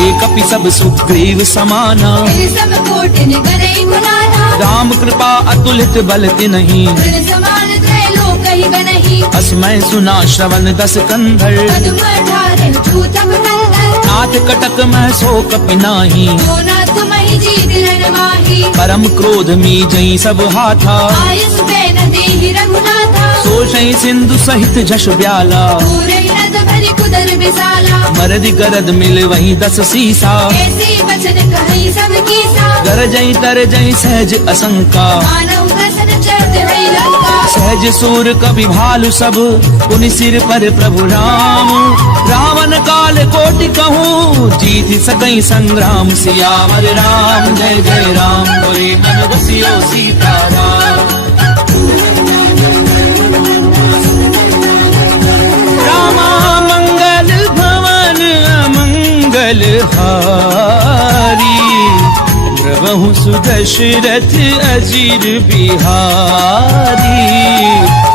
एक कपि सब सुग्रीव समाना, फिर सब कोटिन गनई गुनाना। राम कृपा अतुलित बल तिन्हि, फिर समान त्रैलोक ही बनहि। अस्मै सुना श्रवण दस कंधर। पदुम अठारह छूतम नंदन। नाथ कटक मह सो कपि नाही, जो नाथ महि जीत रण माही। परम क्रोध मी जई सब हाथा, आयस बैन देहि रघुनाथा। सोषई सिंधु सहित जश ब्याला, पूरे नद भरि कुदर विशाला। मरद गरद मिल वही दस सीसा। ऐसी वचन कहि सब कीसा। गरजई तरजई सहज असंका, मानव कसन चढ़त है लंका। सहज सूर कवि भालु सब, पुनि सिर पर प्रभु राम। रावण काल कोटि कहूँ, जीत सकई संग्राम। सियावर राम जय जय राम, मोरे मन रसियो सीताराम। रामा मंगल भवन अमंगल हारी, प्रभु सुदशरथ अजीर बिहारी।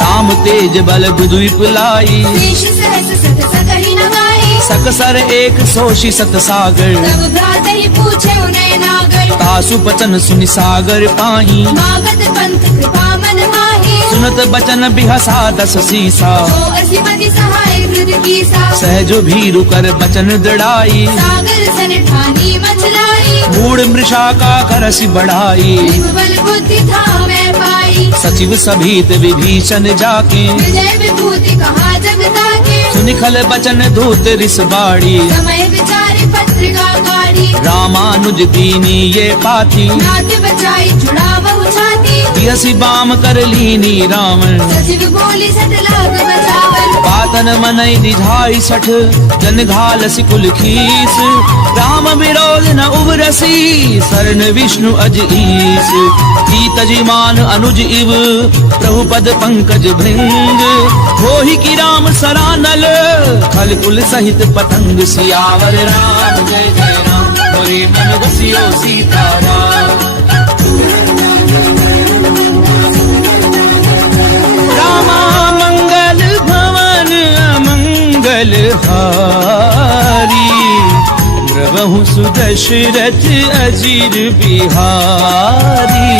राम तेज बल दुद्विप लाई, शेष सहस सत सकहि न गाई। सकसर एक सोषि सत सागर। तब भ्रात ही पूछे उन्हें नागर। तासु बचन सुनि सागर पाही, मागत पंथ कृपा मन माही। सुनत बचन बिहसा दस सीसा। जो असीमति सहाय हृद कीसा। सहजो भीरु कर बचन दृढ़ाई, सागर सन ठानी मचलाई। मूढ़ मृषा का करसि बढ़ाई। बल बुद्धि था मैं पाई। सचिव सभीत विभीषण जाके, विजय विभूति कहा जगता के। सुनिखल बचन धूत रिस बाड़ी। समय विचारे पत्रिका गाड़ी। रामानुज दीनी ये पाती, नाथ बचाई जुड़ा बहु छाती। यसी बाम कर लीनी रावण। सचिव बोली सतलाग बचावन। पातन मनई निधाई सठ, जन घाल सिकुल खीस। राम विरोध न उबरसी, शरण विष्णु अज ईस। तजिमान अनुज इव, प्रभु पद पंकज भृंग। होहि की राम सरानल, खल कुल सहित पतंग। सियावर राम जय जय राम, मोरे मन रसियो सीताराम। रामा मंगल भवन अमंगल हारी, प्रभु सुदशरथ अजीर बिहारी।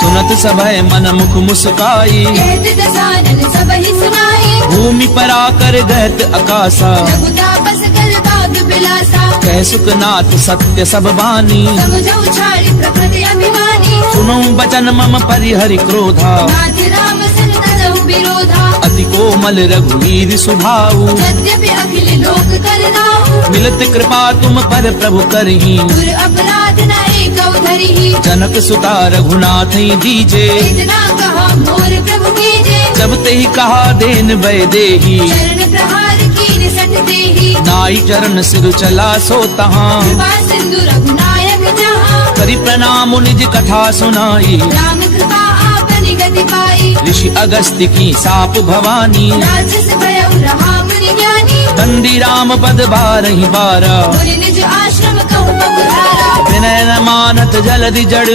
सुनत सभय मन मुख मुस्काई, कहत दसानन सबहि सुनाई। भूमि पर आकर गहत अकासा। रघुतापस कर बाग बिलासा। कह सुखनाथ सत्य सब बानी, समझो छाड़ी प्रकृति अभिमानी। सुनो बचन मम परिहरि क्रोधा नाथ राम सन तजहु विरोधा अति कोमल रघुवीर सुभाऊ यद्यपि अखिल लोक करनाहु मिलत कृपा तुम पर प्रभु करही दूर अपराध न एकौ धरिहि जनक सुता रघुनाथ दीजे इतना कहा मोर प्रभु कीजे जब ते कहा देन वै देही चरण प्रहार कीन सट देहि नाई चरण सिर चला सो तहाँ कृपा सिंधु रघुनायक जहाँ करि प्रणाम निज कथा सुनाई राम कृपा आपनि गति पाई ऋषि अगस्त्य की साप भवानी राजस भयउ रहा मुनि ज्ञानी बंदी राम पद बारहि बारा मुनि निज आश्रम कहु पगुधारा विनय न मानत जलधि जड़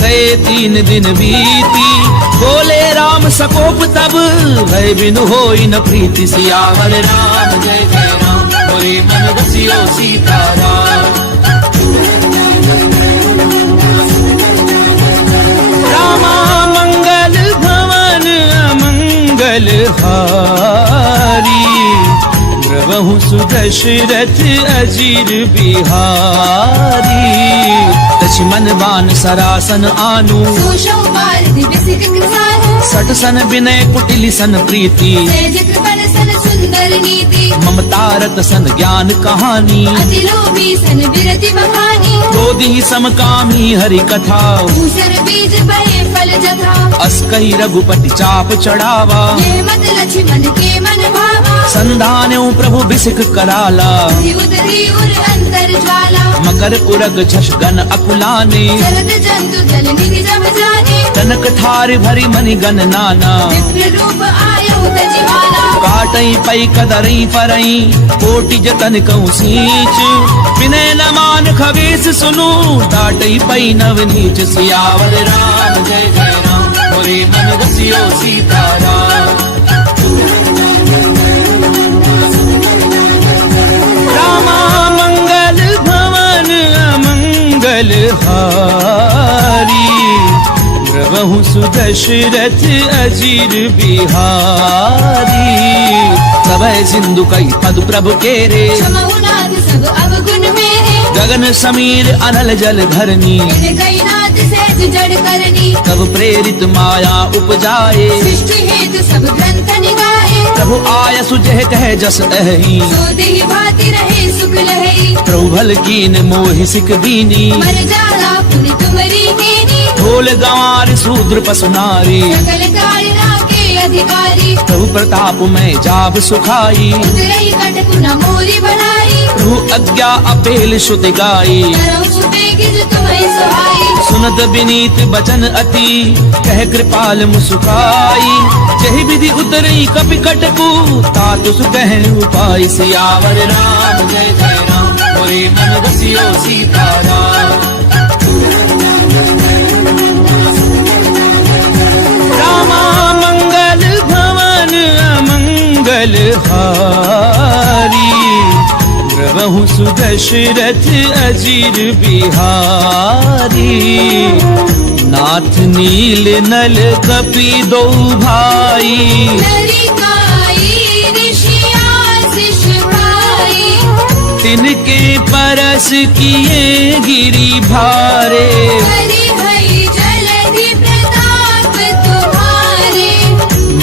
गए 3 दिन बीती बोले राम सकोप तब भय बिनु होई न प्रीति सियावर राम जय जय राम मोरे मन बसियो सीताराम रामा मंगल भवन अमंगल हारी द्रवहु सुदशरथ अजीर बिहारी लक्ष्मण बान सरासन आनु सूषौ भारति बिसिक कृसानु सठ सन विनय कुटिल सन प्रीति सहज कृपण सन सुंदर नीति ममतारत सन ज्ञान कहानी अति लोभी सन विरति बखानी क्रोधी समकामी हरि कथा भूषण बीज बहे फल जथा अस कही रघुपति चाप चढ़ावा यह मत लक्ष्मण के मन भावा संधान्यो प्रभु बिसिक कराला उदरी उर अंतर ज्वाला मकर उरग झष गन अकुलाने शरद जंतु जल निधि जब जाने कनक थार भरी मनि गन नाना विप्र रूप आयो तजिवाला काटई पई कदरई परई कोटि जतन कहूँ सींच विनय न मान खबेस सुनु डाटई पई नव नीच सियावर राम जय जय राम मोरे मन बसियो सीताराम रामा मंगल भवन अमंगल हारी द्रवहु सुदशरथ अजीर बिहारी सबय सिंधु कई पद प्रभु केरे क्षमहु नाथ सब अवगुण मेरे गगन समीर अनल जल धरनी इन गई नाथ सहज जड़ करनी तब प्रेरित माया उपजाए सृष्टि हेतु सब ग्रंथ निगाहे प्रभु आय सुजह कह जस अहि सो देहि भाति रहे सुख लहई प्रभु भल कीन मोहि सिक दीनी मर जाला पुनि तुमरी कीनी ढोल गंवार शूद्र पसु नारी सकल कारिणा के अधिकारी प्रभु प्रताप में जाब सुखाई उतरई कटकु न मोरी बनाई प्रभु आज्ञा अपेल श्रुति गाई करौ सुबे गिज तुम्हें सुहाई सुनत विनीत बचन अति कह कृपाल मुस्काई जहि विधि उतरई कपि कटकु तातु सुकह उपाय सियावर राम जय जय राम मोरे मन बसियो सीताराम रामा मंगल भवन अमंगल हारी द्रवहु सुदशरथ अजीर बिहारी नाथ नील नल कपि दो भाई नरिकाई ऋषियासिष भाई तिनके परस किए गिरि भारे हरि हरि जलधि प्रताप तुम्हारे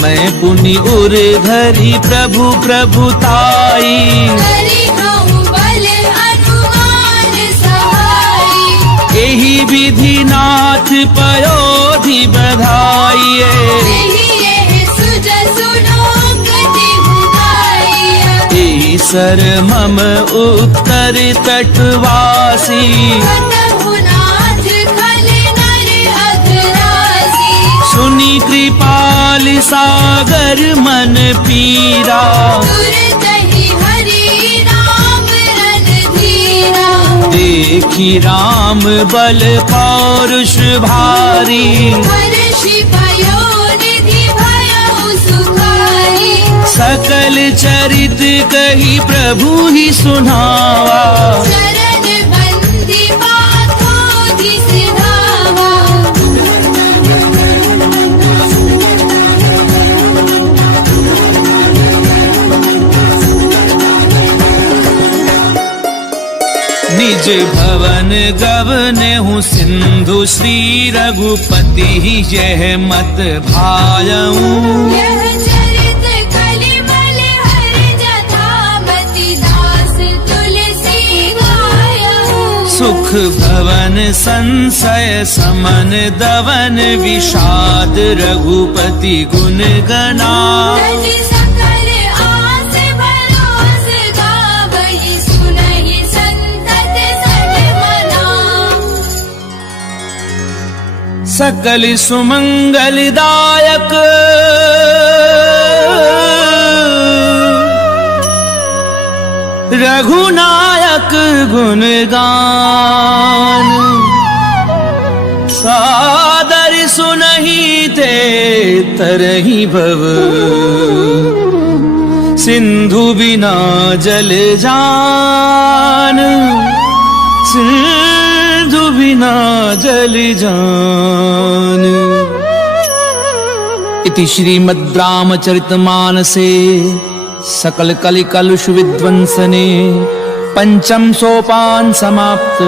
मैं पुनि उर धरि प्रभु प्रभुताई हरि कहूँ बल अनुमान सहाई एहि विधि नाथ पयोधि बधाइए यही ये सुजसु लोक दिहुदाइया एहि सर मम उत्तर तटवासी कतहु नाथ खल नर अघरासी सुनि कृपाल सागर मन पीरा दुर्दहि हरि राम रणधीरा देखी राम बल पौरुष भारी हर्षि भयो निधि भयो सुखाई सकल चरित कही प्रभु ही सुनावा चरण बंदी पाथोधि सिधावा निज भवन गवने हूँ सिंधु श्री रघुपति यह मत भायऊं यह चरित कलिमल हर जथामति दास तुलसी गायहु सुख भवन संशय समन दवन विषाद रघुपति गुण गना तजि सकल आस भरोस गावहि सुनहि संतत सन्मना सकल सुमंगलदायक रघुनायक गुणगान सादर सुनहि ते तरहि भव सिंधु बिना जल जान सिंधु बिना जल जान। इति श्रीमद् रामचरितमानसे सकल कलि कलुष विध्वंसने पंचम सोपान समाप्त।